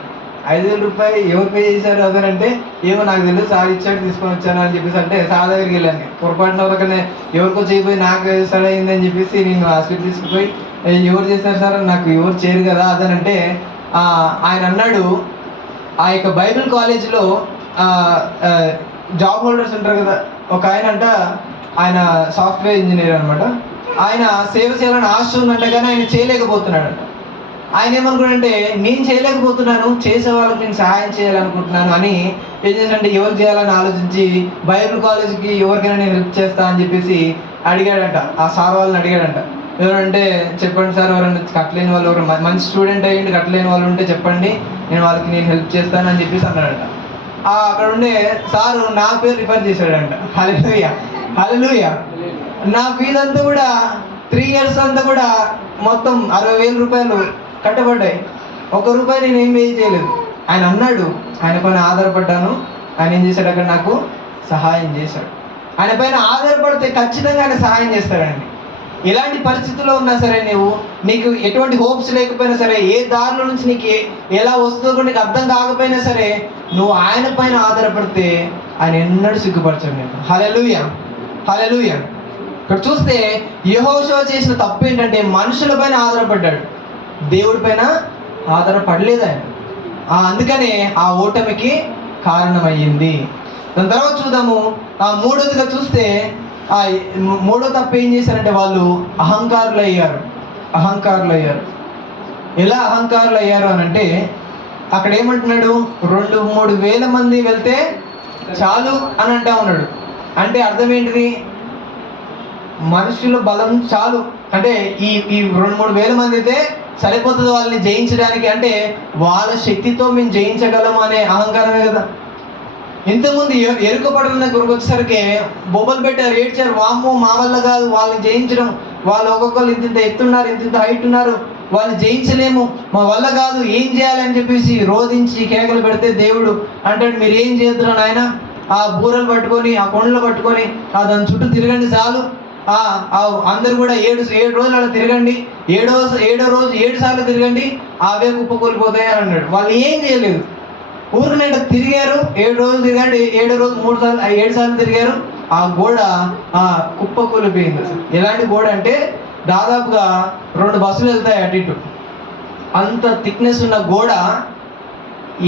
5,000 రూపాయలు ఎవరు పే చేశారు అదనంటే, ఏమో నాకు తెలియదు, సార్ ఇచ్చాడు తీసుకొని వచ్చాను అని చెప్పేసి అంటే సార్ దగ్గరికి వెళ్ళాను. పొరపాటున ఒకనే ఎవరికో చేయబోయి నాకు సరే అయింది అని చెప్పేసి నేను హాస్పిటల్ తీసుకుపోయి, ఎవరు చేశారు సార్, నాకు ఎవరు చేయరు కదా అదనంటే, ఆయన అన్నాడు, ఆ యొక్క బైబిల్ కాలేజీలో జాబ్ హోల్డర్స్ ఉంటారు కదా, ఒక ఆయన సాఫ్ట్వేర్ ఇంజనీర్ అనమాట. ఆయన సేవ చేయాలని ఆశ ఉందంట, కానీ ఆయన చేయలేకపోతున్నాడంట. ఆయన ఏమనుకున్నాడంటే, నేను చేయలేకపోతున్నాను, చేసే వాళ్ళకి నేను సహాయం చేయాలనుకుంటున్నాను అని ఏం చేశాడంటే, ఎవరు చేయాలని ఆలోచించి బైబిల్ కాలేజీకి ఎవరికైనా నేను హెల్ప్ చేస్తా అని చెప్పేసి అడిగాడంట. ఆ సార్ వాళ్ళని అడిగాడంట, ఎవరంటే చెప్పండి సార్, ఎవరైనా కట్టలేని వాళ్ళు, ఎవరు మంచి స్టూడెంట్ అయ్యింది కట్టలేని వాళ్ళు ఉంటే చెప్పండి, నేను హెల్ప్ చేస్తాను అని చెప్పేసి అన్నాడంట. అక్కడ ఉండే సారు నా పేరు రిఫర్ చేశాడంట. హల్లెలూయా హల్లెలూయా. నా ఫీజు అంతా కూడా 3 years అంతా కూడా మొత్తం 60,000 రూపాయలు కట్టబడ్డాయి. ₹1 నేను ఏం పే చేయలేదు. ఆయన అన్నాడు, ఆయన పైన ఆధారపడ్డాను, ఆయన ఏం చేశాడు, అక్కడ నాకు సహాయం చేశాడు. ఆయన పైన ఆధారపడితే ఖచ్చితంగా ఆయన సహాయం చేస్తాడండి. ఎలాంటి పరిస్థితుల్లో ఉన్నా సరే, నీకు ఎటువంటి హోప్స్ లేకపోయినా సరే, ఏ దారిలో నుంచి నీకు ఎలా వస్తుందో కూడా నీకు అర్థం కాకపోయినా సరే, నువ్వు ఆయన పైన ఆధారపడితే ఆయన ఎన్నడూ సిగ్గుపరచడు నేను. హల్లెలూయా హల్లెలూయా. ఇక్కడ చూస్తే యెహోషువ చేసిన తప్పు ఏంటంటే, మనుషుల పైన ఆధారపడ్డాడు, దేవుడి పైన ఆధారపడలేదు ఆయన. అందుకనే ఆ ఓటమికి కారణమయ్యింది. దాని తర్వాత చూద్దాము. మూడోదిగా చూస్తే మూడో తప్పు ఏం చేశారంటే, వాళ్ళు అహంకారులు అయ్యారు. ఎలా అహంకారులు అయ్యారు అని అంటే, అక్కడ ఏమంటున్నాడు, 2-3 వేల మంది వెళ్తే చాలు అని అంటా ఉన్నాడు. అంటే అర్థం ఏంటిది, మనుషుల బలం చాలు అంటే ఈ 2-3 వేల మంది అయితే సరిపోతుంది వాళ్ళని జయించడానికి. అంటే వాళ్ళ శక్తితో మేము జయించగలము అనే అహంకారమే కదా. ఇంతకుముందు ఎరుక పడడం దగ్గరకు వచ్చేసరికి బొబ్బలు పెట్టారు, ఏడ్చారు, వామ్మో మా వల్ల కాదు వాళ్ళని జయించడం, వాళ్ళు ఒక్కొక్కరు ఇంత ఎత్తున్నారు, ఇంత హైట్ ఉన్నారు, వాళ్ళని జయించలేము, మా వల్ల కాదు, ఏం చేయాలని చెప్పేసి రోధించి కేకలు పెడితే దేవుడు అంటాడు, మీరు ఏం చేద్దరు నాయన, ఆ బూరలు పట్టుకొని ఆ కొండలు పట్టుకొని దాని చుట్టూ తిరగండి చాలు, అందరు కూడా 7 రోజులు అలా తిరగండి, ఏడో రోజు 7 సార్లు తిరగండి, అవే కుప్పకూలిపోతాయి అని అన్నాడు. వాళ్ళు ఏం చేయలేదు, ఊరిని తిరిగారు, 7 రోజులు తిరిగాడు, 7 రోజు 3 సార్లు 7 సార్లు తిరిగారు, ఆ గోడ కుప్పకూలిపోయింది. ఎలాంటి గోడ అంటే దాదాపుగా 2 బస్సులు వెళ్తాయి అటు ఇటు, అంత థిక్నెస్ ఉన్న గోడ.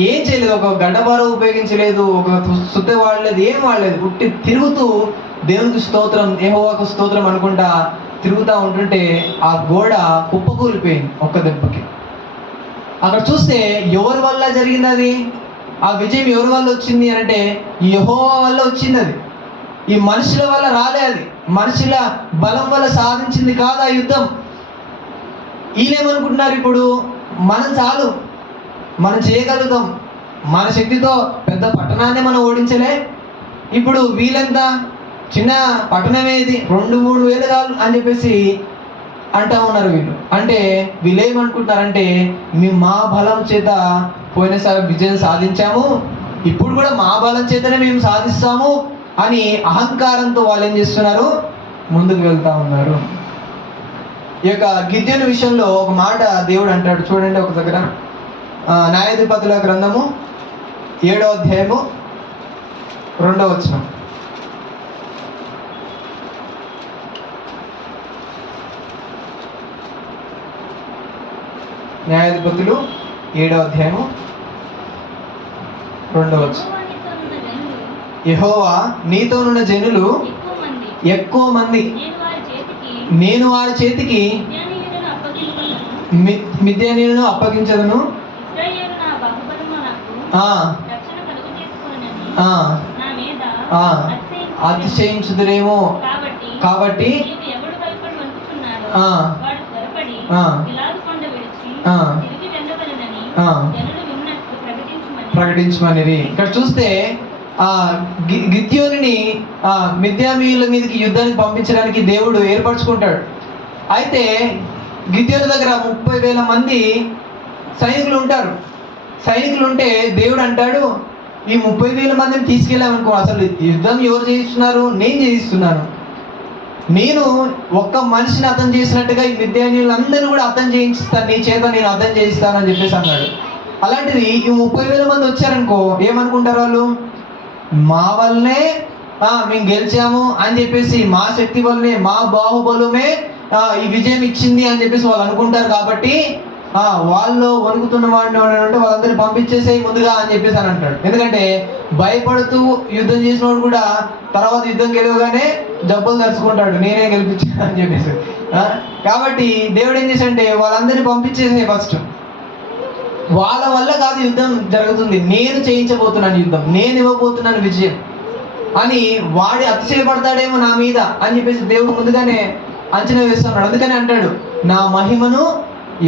ఏం చేయలేదు, ఒక గడ్డపార ఉపయోగించలేదు, ఒక సుత్త వాడలేదు, ఏం వాడలేదు, పుట్టి తిరుగుతూ దేవునికి స్తోత్రం, యెహోవాకు స్తోత్రం అనుకుంటా తిరుగుతూ ఉంటుంటే ఆ గోడ కుప్పకూలిపోయింది ఒక్క దెబ్బకి. అక్కడ చూస్తే ఎవరి వల్ల జరిగింది అది, ఆ విజయం ఎవరి వల్ల వచ్చింది అంటే యెహోవా వల్ల వచ్చింది. అది ఈ మనుషుల వల్ల రాలే, అది మనుషుల బలం వల్ల సాధించింది కాదు ఆ యుద్ధం. వీళ్ళేమనుకుంటున్నారు, ఇప్పుడు మనం చాలు, మనం చేయగలుగుతాం, మన శక్తితో పెద్ద పట్టణాన్ని మనం ఓడించలే, ఇప్పుడు వీళ్ళెంత చిన్న పట్టణం ఏది, 2-3 వేలు కాదు అని చెప్పేసి అంటా ఉన్నారు వీళ్ళు. అంటే వీళ్ళు ఏమనుకుంటున్నారంటే మా బలం చేత పోయినసారి విజయం సాధించాము, ఇప్పుడు కూడా మా బలం చేతనే మేము సాధిస్తాము అని అహంకారంతో వాళ్ళు ఏం చేస్తున్నారు, ముందుకు వెళ్తా ఉన్నారు. ఈ యొక్క గిద్యోను విషయంలో ఒక మాట దేవుడు అంటాడు చూడండి ఒక దగ్గర. న్యాయాధిపతుల గ్రంథము 7వ అధ్యాయము 2వ వచనం. న్యాయాధిపతులు 7వ అధ్యాయము 2వ వచనం. యెహోవా నీతోనున్న జనులు ఎక్కువ మంది, నేను వారి చేతికి మిద్యానీయులను అప్పగించదను, అతిశయించుదురేమో కాబట్టి ప్రకటించమని. ఇక్కడ చూస్తే గిద్యోనుని మిద్యానీయుల మీదకి యుద్ధానికి పంపించడానికి దేవుడు ఏర్పరచుకుంటాడు. అయితే గిద్యోను దగ్గర 30,000 మంది సైనికులు ఉంటారు. సైనికులు ఉంటే దేవుడు అంటాడు, ఈ 30,000 మందిని తీసుకెళ్ళామనుకో, అసలు యుద్ధం ఎవరు చేయిస్తున్నారు, నేను చేయిస్తున్నాను. నేను ఒక్క మనిషిని అర్థం చేసినట్టుగా ఈ మిద్యానీయులందరినీ కూడా అర్థం చేయిస్తాను, నీ చేత నేను అర్థం చేయిస్తాను అని చెప్పేసి అన్నాడు. అలాంటిది ఈ 30,000 మంది వచ్చారనుకో, ఏమనుకుంటారు వాళ్ళు, మా వల్లనే మేము గెలిచాము అని చెప్పేసి, మా శక్తి వల్లనే, మా బాహుబలమే ఈ విజయం ఇచ్చింది అని చెప్పేసి వాళ్ళు అనుకుంటారు. కాబట్టి వాళ్ళు వణుకుతున్న వాడిని అంటే వాళ్ళందరినీ పంపించేసేయి ముందుగా అని చెప్పేసి అని అంటాడు. ఎందుకంటే భయపడుతూ యుద్ధం చేసినోడు కూడా తర్వాత యుద్ధం గెలవగానే జబ్బులు తరుచుకుంటాడు, నేనే గెలిపించాను అని చెప్పేసి. కాబట్టి దేవుడు ఏం చేశాడంటే వాళ్ళందరినీ పంపించేసే ఫస్ట్. వాళ్ళ వల్ల కాదు యుద్ధం జరుగుతుంది, నేను చేయించబోతున్నాను యుద్ధం, నేను ఇవ్వబోతున్నాను విజయం అని వాడి అతిశయపడతాడేమో నా మీద అని చెప్పేసి దేవుడు ముందుగానే అంచనా వేస్తున్నాడు. అందుకని అంటాడు, నా మహిమను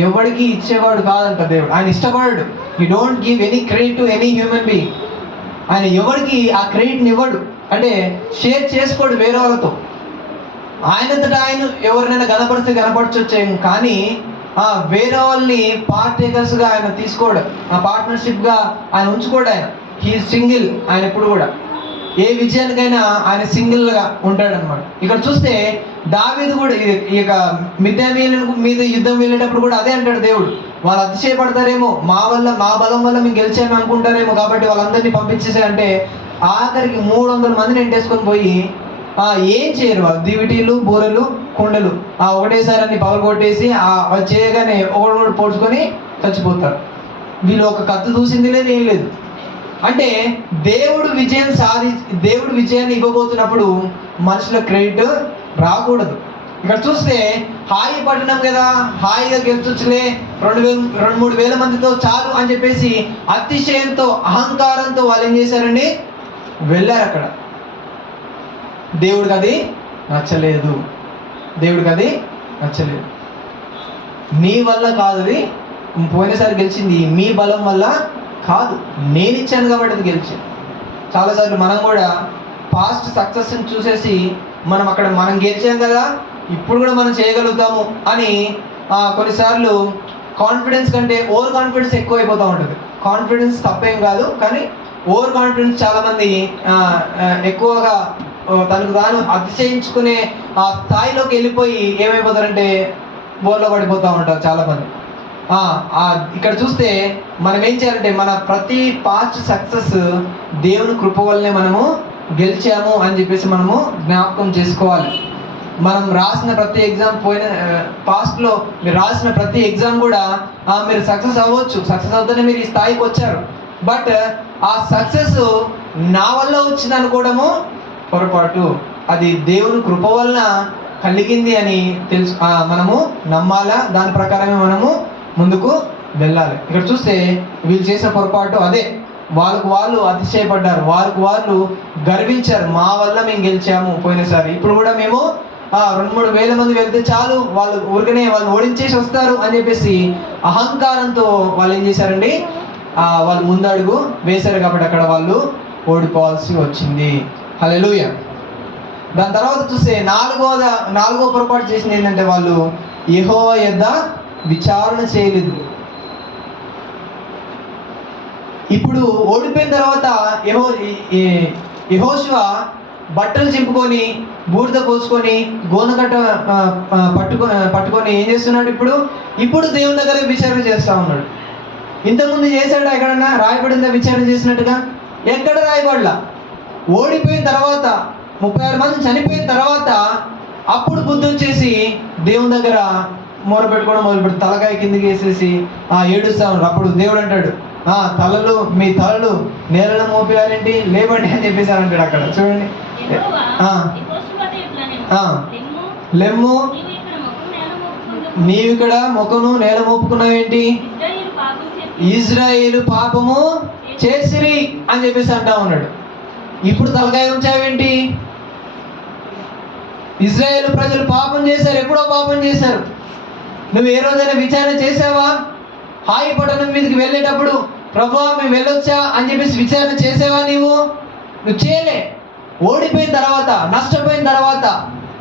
ఎవరికి ఇచ్చేవాడు కాదంట దేవుడు. ఆయన ఇష్టపడాడు. He don't give any credit to any human being. ఆయన ఎవరికి ఆ క్రెడిట్ని ఇవ్వడు, అంటే షేర్ చేసుకోడు వేరే వాళ్ళతో. ఆయనంతటా ఆయన ఎవరినైనా కనపడితే కనపరచొచ్చేమో, కానీ వేరే వాళ్ళని పార్టేకర్స్గా ఆయన తీసుకోడు, పార్ట్నర్షిప్గా ఆయన ఉంచుకోడు. ఆయన హీ సింగిల్. ఆయన ఎప్పుడు కూడా ఏ విజయానికైనా ఆయన సింగిల్గా ఉంటాడు అనమాట. ఇక్కడ చూస్తే దావీదు కూడా ఈ యొక్క మిద్యానీయుల మీద యుద్ధం వెళ్ళేటప్పుడు కూడా అదే అంటాడు దేవుడు, వాళ్ళు అతిశయపడతారేమో, మా బలం వల్ల మేము గెలిచాము అనుకుంటారేమో, కాబట్టి వాళ్ళందరినీ పంపించేసే అంటే ఆఖరికి 300 మందిని ఎంటేసుకొని పోయి ఏం చేయరు, దివిటీలు, బూరలు, కుండలు ఒకటేసారి అన్ని పగలు కొట్టేసి చేయగానే ఒకటి పోడ్చుకొని చచ్చిపోతారు. వీళ్ళు ఒక కత్తి చూసింది లేదు, ఏం లేదు. అంటే దేవుడు విజయాన్ని ఇవ్వబోతున్నప్పుడు మనుషుల క్రెడిట్ రాకూడదు. ఇక్కడ చూస్తే హాయి పట్టణం కదా, హాయిగా గెలుచొచ్చులే, 2-3 వేల మందితో చాలు అని చెప్పేసి అతిశయంతో అహంకారంతో వాళ్ళు ఏం చేశారండి, వెళ్ళారు. అక్కడ దేవుడికి అది నచ్చలేదు. నీ వల్ల కాదు, అది పోయినసారి గెలిచింది మీ బలం వల్ల కాదు, నేను ఇచ్చాను కాబట్టి అది గెలిచాను. చాలాసార్లు మనం కూడా పాస్ట్ సక్సెస్ని చూసేసి మనం గెలిచాం కదా, ఇప్పుడు కూడా మనం చేయగలుగుతాము అని కొన్నిసార్లు కాన్ఫిడెన్స్ కంటే ఓవర్ కాన్ఫిడెన్స్ ఎక్కువైపోతూ ఉంటుంది. కాన్ఫిడెన్స్ తప్పేం కాదు, కానీ ఓవర్ కాన్ఫిడెన్స్ చాలామంది ఎక్కువగా తనకు తాను అతిశయించుకునే ఆ స్థాయిలోకి వెళ్ళిపోయి ఏమైపోతారంటే బోర్లో పడిపోతూ ఉంటారు చాలామంది. ఇక్కడ చూస్తే మనం ఏం చేయాలంటే మన ప్రతి పాస్ట్ సక్సెస్ దేవుని కృప వల్లనే మనము గెలిచాము అని చెప్పేసి మనము జ్ఞాపకం చేసుకోవాలి. మనం రాసిన ప్రతి ఎగ్జామ్ పాస్ట్లో మీరు రాసిన ప్రతి ఎగ్జామ్ కూడా మీరు సక్సెస్ అవ్వచ్చు, సక్సెస్ అవుతూనే మీరు ఈ స్థాయికి వచ్చారు. బట్ ఆ సక్సెస్ నా వల్ల వచ్చింది అనుకోవడము పొరపాటు. అది దేవుని కృప వలన కలిగింది అని తెలుసు, మనము నమ్మాలా, దాని ప్రకారమే మనము ముందుకు వెళ్ళాలి. ఇక్కడ చూస్తే వీళ్ళు చేసిన పొరపాటు అదే. వాళ్ళు అతిశయపడ్డారు, వాళ్ళు గర్వించారు, మా వల్ల మేము గెలిచాము పోయినసారి, ఇప్పుడు కూడా మేము 2-3 వేల మంది వెళ్తే చాలు, వాళ్ళు ఊరికనే వాళ్ళని ఓడించేసి వస్తారు అని చెప్పేసి అహంకారంతో వాళ్ళు ఏం చేశారండి, వాళ్ళు ముందడుగు వేశారు. కాబట్టి అక్కడ వాళ్ళు ఓడిపోవాల్సి వచ్చింది. హల్లెలూయా. దాని తర్వాత చూస్తే నాలుగో పొరపాటు చేసింది ఏంటంటే వాళ్ళు యెహోవా యొద్ద విచారణ చేయలేదు. ఇప్పుడు ఓడిపోయిన తర్వాత యెహోషువ బట్టలు చింపుకొని బూడిద పోసుకొని గోనకట్ట పట్టుకొని ఏం చేస్తున్నాడు? ఇప్పుడు దేవుని దగ్గర విచారణ చేస్తూ ఉన్నాడు. ఇంతకుముందు చేశాడా? ఎక్కడన్నా రాయబడిందా విచారణ చేసినట్టుగా? ఎక్కడ రాయబడలా. ఓడిపోయిన తర్వాత 36 మంది చనిపోయిన తర్వాత అప్పుడు బుద్ధి వచ్చేసి దేవుని దగ్గర మొరపెట్టుకోవడం మొదలుపెట్టి తలకాయ కిందికి వేసేసి ఏడుస్తా ఉన్నాడు. అప్పుడు దేవుడు అంటాడు, మీ తలలు నేలను మోపియాలేంటి, లేవండి అని చెప్పేసి అంటాడు. అక్కడ చూడండి, లెమ్ము నీవు ఇక్కడ ముఖను నేల మోపుకున్నావేంటి, ఇజ్రాయేలు పాపము చేసిరి అని చెప్పేసి అంటా ఉన్నాడు. ఇప్పుడు తలకాయ ఉంచావేంటి? ఇజ్రాయేలు ప్రజలు పాపం చేశారు, ఎప్పుడో పాపం చేశారు. నువ్వు ఏ రోజైనా విచారణ చేసావా? హాయి పట్టణం మీదకి వెళ్ళేటప్పుడు ప్రభువా మేము వెళ్ళొచ్చా అని చెప్పేసి విచారణ చేసావా? నువ్వు చేయలే. ఓడిపోయిన తర్వాత, నష్టపోయిన తర్వాత,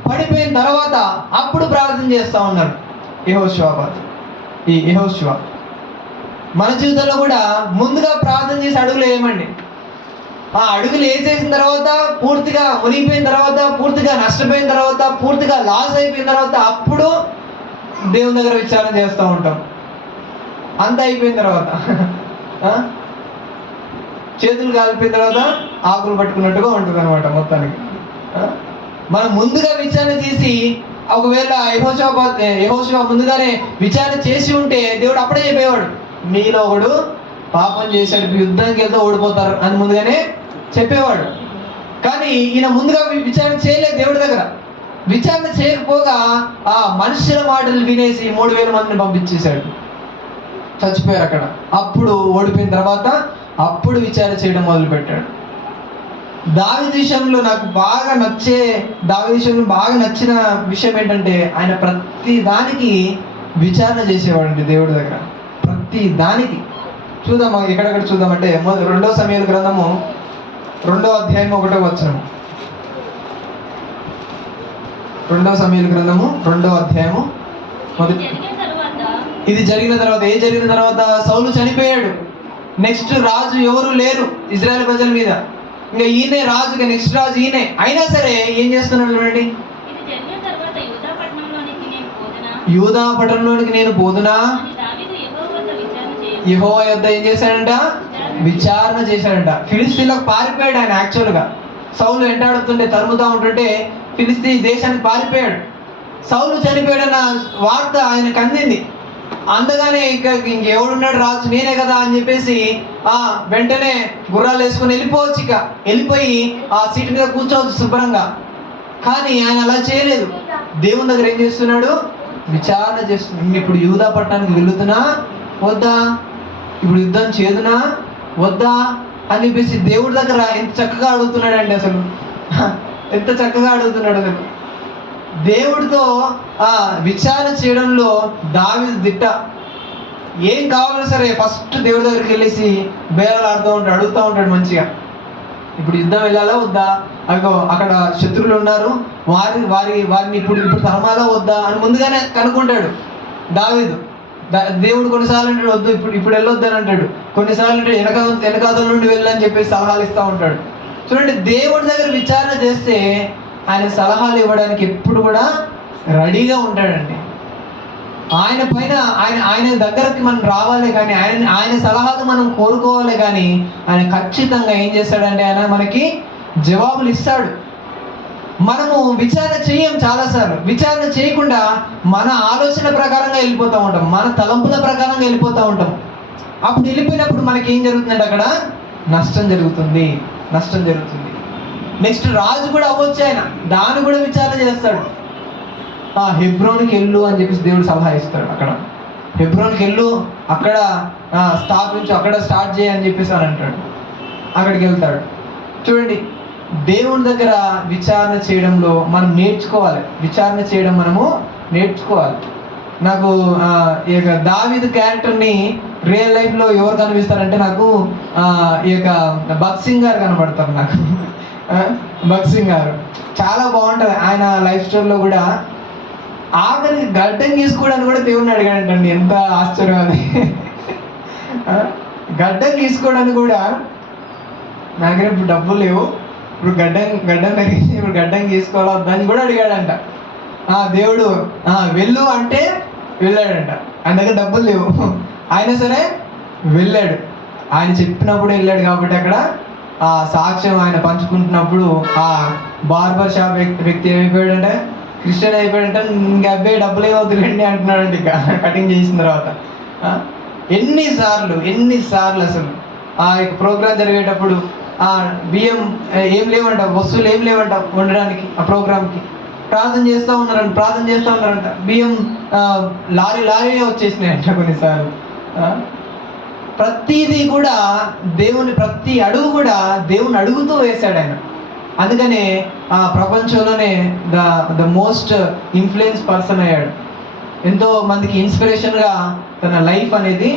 పడిపోయిన తర్వాత అప్పుడు ప్రార్థన చేస్తూ ఉన్నారు యెహోషువ. మన జీవితంలో కూడా ముందుగా ప్రార్థన చేసి అడుగులు వేయమండి. ఆ అడుగులు వేసేసిన తర్వాత, పూర్తిగా మునిగిపోయిన తర్వాత, పూర్తిగా నష్టపోయిన తర్వాత, పూర్తిగా లాస్ అయిపోయిన తర్వాత అప్పుడు దేవుని దగ్గర విచారణ చేస్తూ ఉంటాం. అంత అయిపోయిన తర్వాత చేతులు కాలిపోయిన తర్వాత ఆకులు పట్టుకున్నట్టుగా ఉంటుంది అనమాట మొత్తానికి. మనం ముందుగా విచారణ చేసి, ఒకవేళ యెహోషువ ముందుగానే విచారణ చేసి ఉంటే దేవుడు అప్పుడే చెప్పేవాడు, మీలో ఒకడు పాపం చేశాడు, యుద్ధానికి వెళ్తే ఓడిపోతారు అని ముందుగానే చెప్పేవాడు. కానీ ఈయన ముందుగా విచారణ చేయలేదు. దేవుడి దగ్గర విచారణ చేయకపోగా ఆ మనుషుల మాటలు వినేసి 3000 మందిని పంపించేశాడు, చచ్చిపోయారు అక్కడ. అప్పుడు ఓడిపోయిన తర్వాత అప్పుడు విచారణ చేయడం మొదలుపెట్టాడు. దావీదు విషయంలో నాకు బాగా నచ్చిన విషయం ఏంటంటే, ఆయన ప్రతి దానికి విచారణ చేసేవాడండి దేవుడి దగ్గర. ప్రతి దానికి చూద్దాం, ఎక్కడెక్కడ చూద్దామంటే 2 సమూయేలు గ్రంథము 2వ అధ్యాయం 1వ వచనము. 2 సమూయేలు గ్రంథము 2వ అధ్యాయము ఇది జరిగిన తర్వాత ఏం జరిగిన తర్వాత సౌలు చనిపోయాడు. నెక్స్ట్ రాజు ఎవరు లేరు ఇజ్రాయెల్ ప్రజల మీద. ఇంకా ఈయనే రాజు, నెక్స్ట్ రాజు ఈయనే. అయినా సరే ఏం చేస్తున్నాడు చూడండి, యూదా పట్టణంలోనికి నేను పోదునా, యెహోవా యొద్ద ఏం చేశాడంట? విచారణ చేశాడంట. ఫిలిస్తీన్లకు పారిపోయాడు ఆయన. యాక్చువల్గా సౌలు వెంటాడుతుంటే, తరుముతా ఉంటుంటే ఫిలిస్తీ దేశానికి పారిపోయాడు. సౌలు చనిపోయాడన్న వార్త ఆయనకు అందింది. అందగానే ఇంకెవడున్నాడు రాజు, నేనే కదా అని చెప్పేసి వెంటనే గుర్రాలు వేసుకొని వెళ్ళిపోవచ్చు. వెళ్ళిపోయి ఆ సీటు మీద కూర్చోవచ్చు శుభ్రంగా. కానీ ఆయన అలా చేయలేదు. దేవుని దగ్గర ఏం చేస్తున్నాడు? విచారణ చేస్తున్నాడు. ఇప్పుడు యూదా పట్టణానికి వెళుతున్నా వద్దా, ఇప్పుడు యుద్ధం చేదునా వద్దా అని చెప్పేసి దేవుడి దగ్గర ఎంత చక్కగా అడుగుతున్నాడండి. అసలు ఎంత చక్కగా అడుగుతున్నాడు. అసలు దేవుడితో విచారణ చేయడంలో దావీదు దిట్ట. ఏం కావాలన్నా సరే ఫస్ట్ దేవుడి దగ్గరికి వెళ్ళేసి బేరాలు ఆడుతూ ఉంటాడు, అడుగుతూ ఉంటాడు మంచిగా. ఇప్పుడు యుద్ధం వెళ్ళాలా వద్దా, అక్కడ శత్రువులు ఉన్నారు, వారిని ఇప్పుడు తరమాలా వద్దా అని ముందుగానే కనుక్కుంటాడు దావీదు. దేవుడు కొన్నిసార్లు అంటాడు వద్దు, ఇప్పుడు వెళ్ళొద్దు అని అంటాడు. కొన్నిసార్లు అంటే వెనకాదల నుండి వెళ్ళని చెప్పేసి సలహాలు ఇస్తూ ఉంటాడు. చూడండి, దేవుడి దగ్గర విచారణ చేస్తే ఆయన సలహాలు ఇవ్వడానికి ఎప్పుడు కూడా రెడీగా ఉంటాడండి. ఆయన పైన ఆయన దగ్గరకి మనం రావాలి, కానీ ఆయన సలహాలు మనం కోరుకోవాలి. కానీ ఆయన ఖచ్చితంగా ఏం చేస్తాడంటే ఆయన మనకి జవాబులు ఇస్తాడు. మనము విచారణ చేయం. చాలాసార్లు విచారణ చేయకుండా మన ఆలోచన ప్రకారంగా వెళ్ళిపోతూ ఉంటాం, మన తలంపుల ప్రకారంగా వెళ్ళిపోతూ ఉంటాం. అప్పుడు వెళ్ళిపోయినప్పుడు మనకి ఏం జరుగుతుందంటే అక్కడ నష్టం జరుగుతుంది. నెక్స్ట్ రాజు కూడా అవ్వచ్చు, ఆయన దాన్ని కూడా విచారణ చేస్తాడు. హెబ్రోన్కి వెళ్ళు అని చెప్పేసి దేవుడు సలహా ఇస్తాడు. అక్కడ హెబ్రోన్కి వెళ్ళు, అక్కడ స్థాపించు, అక్కడ స్టార్ట్ చేయి అని చెప్పేసి అని అంటాడు. అక్కడికి వెళ్తాడు. చూడండి, దేవుని దగ్గర విచారణ చేయడంలో మనం నేర్చుకోవాలి. విచారణ చేయడం మనము నేర్చుకోవాలి. నాకు ఈ యొక్క దావీదు క్యారెక్టర్ని రియల్ లైఫ్లో ఎవరు కనిపిస్తారంటే నాకు ఈ యొక్క భగత్ సింగ్ గారు కనబడతారు నాకు. భగత్ సింగ్ గారు చాలా బాగుంటుంది ఆయన లైఫ్ స్టైల్లో కూడా. ఆఖరికి గడ్డం గీసుకోవడానికి కూడా దేవుణ్ణి అడిగాడంటండి, ఎంత ఆశ్చర్యం అది. గడ్డం గీసుకోవడానికి కూడా, నా దగ్గర ఇప్పుడు డబ్బులు లేవు, ఇప్పుడు గడ్డం పెరిగింది, ఇప్పుడు గడ్డం గీసుకోవాలా వద్దని కూడా అడిగాడంట. దేవుడు వెళ్ళు అంటే వెళ్ళాడంట. ఆయన దగ్గర డబ్బులు లేవు, అయినా సరే వెళ్ళాడు. ఆయన చెప్పినప్పుడు వెళ్ళాడు కాబట్టి అక్కడ సాక్ష్యం ఆయన పంచుకుంటున్నప్పుడు ఆ బార్బర్ షాప్ వ్యక్తి ఏమైపోయాడంటే క్రిస్టియన్ అయిపోయాడంటే, ఇంకా అబ్బాయి డబ్బులు ఏమవుతుందండి అంటున్నాడండి ఇక కటింగ్ చేసిన తర్వాత. ఎన్నిసార్లు అసలు ఆ యొక్క ప్రోగ్రాం జరిగేటప్పుడు బియ్యం ఏం లేవంట, వస్తువులు ఏం లేవంట వండడానికి. ఆ ప్రోగ్రామ్కి ప్రార్థన చేస్తూ ఉన్నారంట. బియ్యం లారీ వచ్చేసినాయంట కొన్నిసార్లు. ప్రతిదీ కూడా ప్రతి అడుగు కూడా దేవుని అడుగుతూ వేశాడు ఆయన. అందుకనే ప్రపంచంలోనే ద మోస్ట్ ఇన్ఫ్లుయెన్స్ పర్సన్ అయ్యాడు. ఎంతో మందికి ఇన్స్పిరేషన్గా తన లైఫ్ అనేది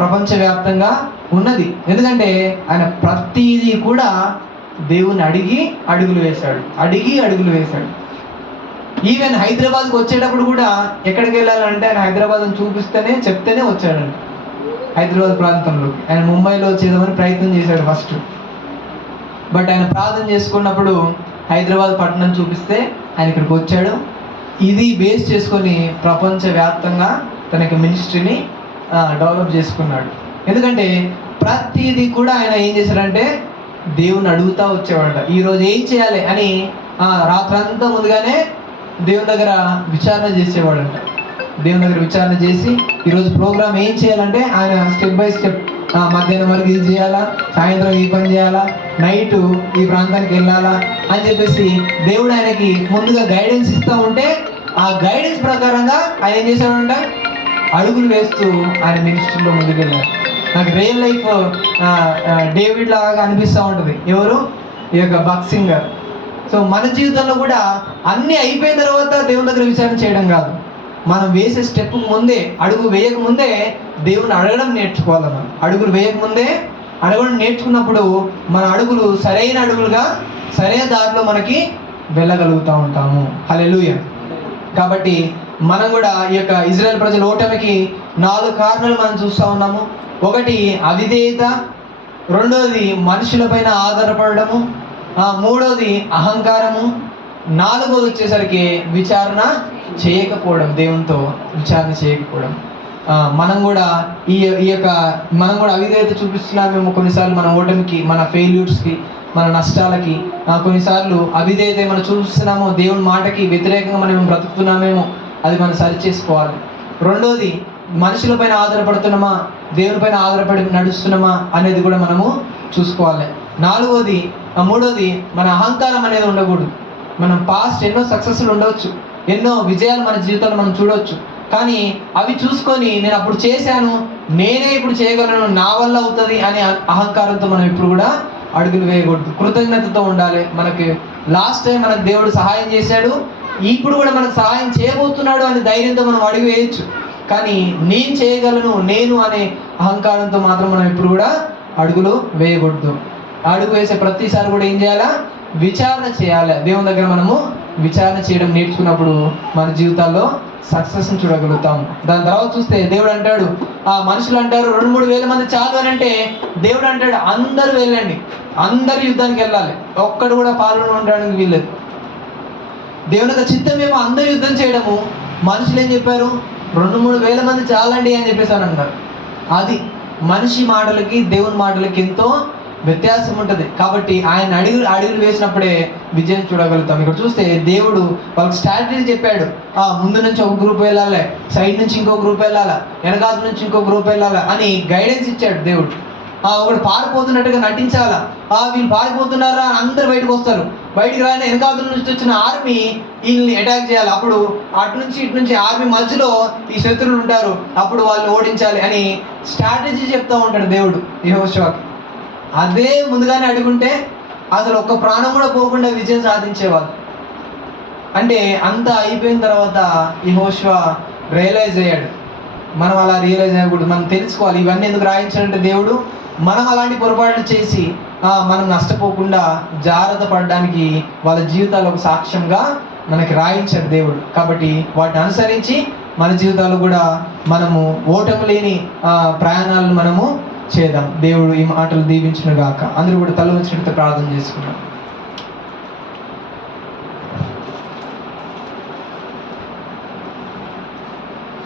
ప్రపంచవ్యాప్తంగా ఉన్నది. ఎందుకంటే ఆయన ప్రతిదీ కూడా దేవుని అడిగి అడుగులు వేశాడు. ఈవెన్ హైదరాబాద్కి వచ్చేటప్పుడు కూడా ఎక్కడికి వెళ్ళాలంటే ఆయన హైదరాబాద్ని చెప్తేనే వచ్చాడంట. హైదరాబాద్ ప్రాంతంలో ఆయన ముంబైలో చేద్దామని ప్రయత్నం చేశాడు ఫస్ట్. బట్ ఆయన ప్రార్థన చేసుకున్నప్పుడు హైదరాబాద్ పట్టణం చూపిస్తే ఆయన ఇక్కడికి వచ్చాడు. ఇది బేస్ చేసుకొని ప్రపంచవ్యాప్తంగా తనకి మినిస్ట్రీని డెవలప్ చేసుకున్నాడు. ఎందుకంటే ప్రతిదీ కూడా ఆయన ఏం చేశాడంటే దేవుని అడుగుతూ వచ్చేవాడంట. ఈరోజు ఏం చేయాలి అని రాత్రంతా ముందుగానే దేవుని దగ్గర విచారణ చేసేవాడంట. దేవుని దగ్గర విచారణ చేసి ఈరోజు ప్రోగ్రామ్ ఏం చేయాలంటే ఆయన స్టెప్ బై స్టెప్ మధ్యాహ్నం వరకు ఇది చేయాలా, సాయంత్రం ఈ పని చేయాలా, నైట్ ఈ ప్రాంతానికి వెళ్ళాలా అని చెప్పేసి దేవుడు ఆయనకి ముందుగా గైడెన్స్ ఇస్తూ ఉంటే ఆ గైడెన్స్ ప్రకారంగా ఆయన ఏం చేశాడంట అడుగులు వేస్తూ ఆయన మినిస్ట్రీలో ముందుకు వెళ్ళారు. నాకు రియల్ లైఫ్ డేవిడ్ లాగా అనిపిస్తూ ఉంటుంది. ఎవరు? ఈ యొక్క భగత్ సింగ్ గారు. సో మన జీవితంలో కూడా అన్నీ అయిపోయిన తర్వాత దేవుని దగ్గర విచారణ చేయడం కాదు, మనం వేసే స్టెప్ ముందే, అడుగు వేయకముందే దేవుని అడగడం నేర్చుకోవాలి. మనం అడుగులు వేయకముందే అడగడం నేర్చుకున్నప్పుడు మన అడుగులు సరైన అడుగులుగా సరైన దారిలో మనకి వెళ్ళగలుగుతూ ఉంటాము. హల్లెలూయా. కాబట్టి మనం కూడా ఈ యొక్క ఇజ్రాయెల్ ప్రజల ఓటమికి 4 కారణాలు మనం చూస్తూ ఉన్నాము. ఒకటి అవిధేయత, రెండోది మనుషులపైన ఆధారపడము, మూడోది అహంకారము, నాలుగోది వచ్చేసరికి విచారణ చేయకపోవడం, దేవునితో విచారణ చేయకపోవడం. మనం కూడా మనం కూడా అవిధేయత చూపిస్తున్నామేమో కొన్నిసార్లు మన ఓటమికి, మన ఫెయిల్యూర్స్కి, మన నష్టాలకి. కొన్నిసార్లు అవిధేయత మనం చూపిస్తున్నామో దేవుని మాటకి వ్యతిరేకంగా మనం బ్రతుకుతున్నామేమో, అది మనం సరి చేసుకోవాలి. రెండోది మనుషులపైన ఆధారపడుతున్నామా, దేవునిపైన ఆధారపడి నడుస్తున్నామా అనేది కూడా మనము చూసుకోవాలి. మూడోది మన అహంకారం అనేది ఉండకూడదు. మనం పాస్ట్ ఎన్నో సక్సెస్లు ఉండవచ్చు, ఎన్నో విజయాలు మన జీవితంలో మనం చూడవచ్చు, కానీ అవి చూసుకొని నేను అప్పుడు చేశాను, నేనే ఇప్పుడు చేయగలను, నా వల్ల అవుతుంది అనే అహంకారంతో మనం ఇప్పుడు కూడా అడుగులు వేయకూడదు. కృతజ్ఞతతో ఉండాలి. మనకి లాస్ట్ టైం మనకు దేవుడు సహాయం చేశాడు, ఇప్పుడు కూడా మనకు సహాయం చేయబోతున్నాడు అనే ధైర్యంతో మనం అడుగు వేయచ్చు. కానీ నేను చేయగలను, నేను అనే అహంకారంతో మాత్రం మనం ఇప్పుడు కూడా అడుగులు వేయకూడదు. అడుగు వేసే ప్రతిసారి కూడా ఏం చేయాలా? విచారణ చేయాలి. దేవుని దగ్గర మనము విచారణ చేయడం నేర్చుకున్నప్పుడు మన జీవితాల్లో సక్సెస్ని చూడగలుగుతాం. దాని తర్వాత చూస్తే దేవుడు అంటాడు, మనుషులు అంటారు 2-3 వేల మంది చాలు అని అంటే, దేవుడు అంటాడు అందరూ వెళ్ళండి, అందరు యుద్ధానికి వెళ్ళాలి, ఒక్కడు కూడా పాల్గొని ఉండడానికి వీల్లేదు. దేవుని యొక్క చిత్తం ఏమో అందరూ యుద్ధం చేయడము. మనుషులు ఏం చెప్పారు? 2-3 వేల మంది చాలండి అని చెప్పేసి అని అన్నారు. అది మనిషి మాటలకి దేవుని మాటలకి ఎంతో వ్యత్యాసం ఉంటుంది. కాబట్టి ఆయన అడుగులు వేసినప్పుడే విజయం చూడగలుగుతాం. ఇక్కడ చూస్తే దేవుడు వాళ్ళకి స్ట్రాటజీ చెప్పాడు. ముందు నుంచి ఒక గ్రూప్ వెళ్ళాలి, సైడ్ నుంచి ఇంకో గ్రూప్ వెళ్ళాలా, వెనకాల నుంచి ఇంకో గ్రూప్ వెళ్ళాలా అని గైడెన్స్ ఇచ్చాడు దేవుడు. ఒకడు పారిపోతున్నట్టుగా నటించాలా, వీళ్ళు పారిపోతున్నారా, అందరు బయటకు వస్తారు, బయటికి రాని వెనకాల నుంచి వచ్చిన ఆర్మీ వీళ్ళని అటాక్ చేయాలి, అప్పుడు అటు నుంచి ఇటు నుంచి ఆర్మీ మధ్యలో ఈ శత్రువులు ఉంటారు, అప్పుడు వాళ్ళని ఓడించాలి అని స్ట్రాటజీ చెప్తూ ఉంటాడు దేవుడు యెహోషువకి. అదే ముందుగానే అడుగుంటే అసలు ఒక్క ప్రాణం కూడా పోకుండా విజయం సాధించేవాళ్ళు. అంటే అంతా అయిపోయిన తర్వాత యెహోషువ రియలైజ్ అయ్యాడు. మనం అలా రియలైజ్ అయ్యకూడదు, మనం తెలుసుకోవాలి. ఇవన్నీ ఎందుకు రాయించాలంటే దేవుడు మనం అలాంటి పొరపాట్లు చేసి మనం నష్టపోకుండా జాగ్రత్త పడడానికి వాళ్ళ జీవితాలు ఒక సాక్ష్యంగా మనకి రాయించాడు దేవుడు. కాబట్టి వాటిని అనుసరించి మన జీవితాలు కూడా మనము ఓటమి లేని ప్రయాణాలను మనము చేద్దాం. దేవుడు ఈ మాటలు దీవించును గాక. అందరూ కూడా తల వచ్చినట్టు ప్రార్థన చేసుకున్నాం.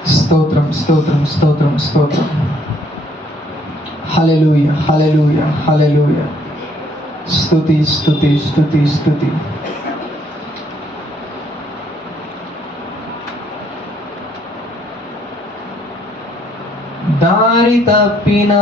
స్తోత్రం స్తోత్రం స్తోత్రం స్తోత్రం. హల్లెలూయా హల్లెలూయా హల్లెలూయా. స్తుతి స్తుతి స్తుతి స్తుతి. దారి తప్పినా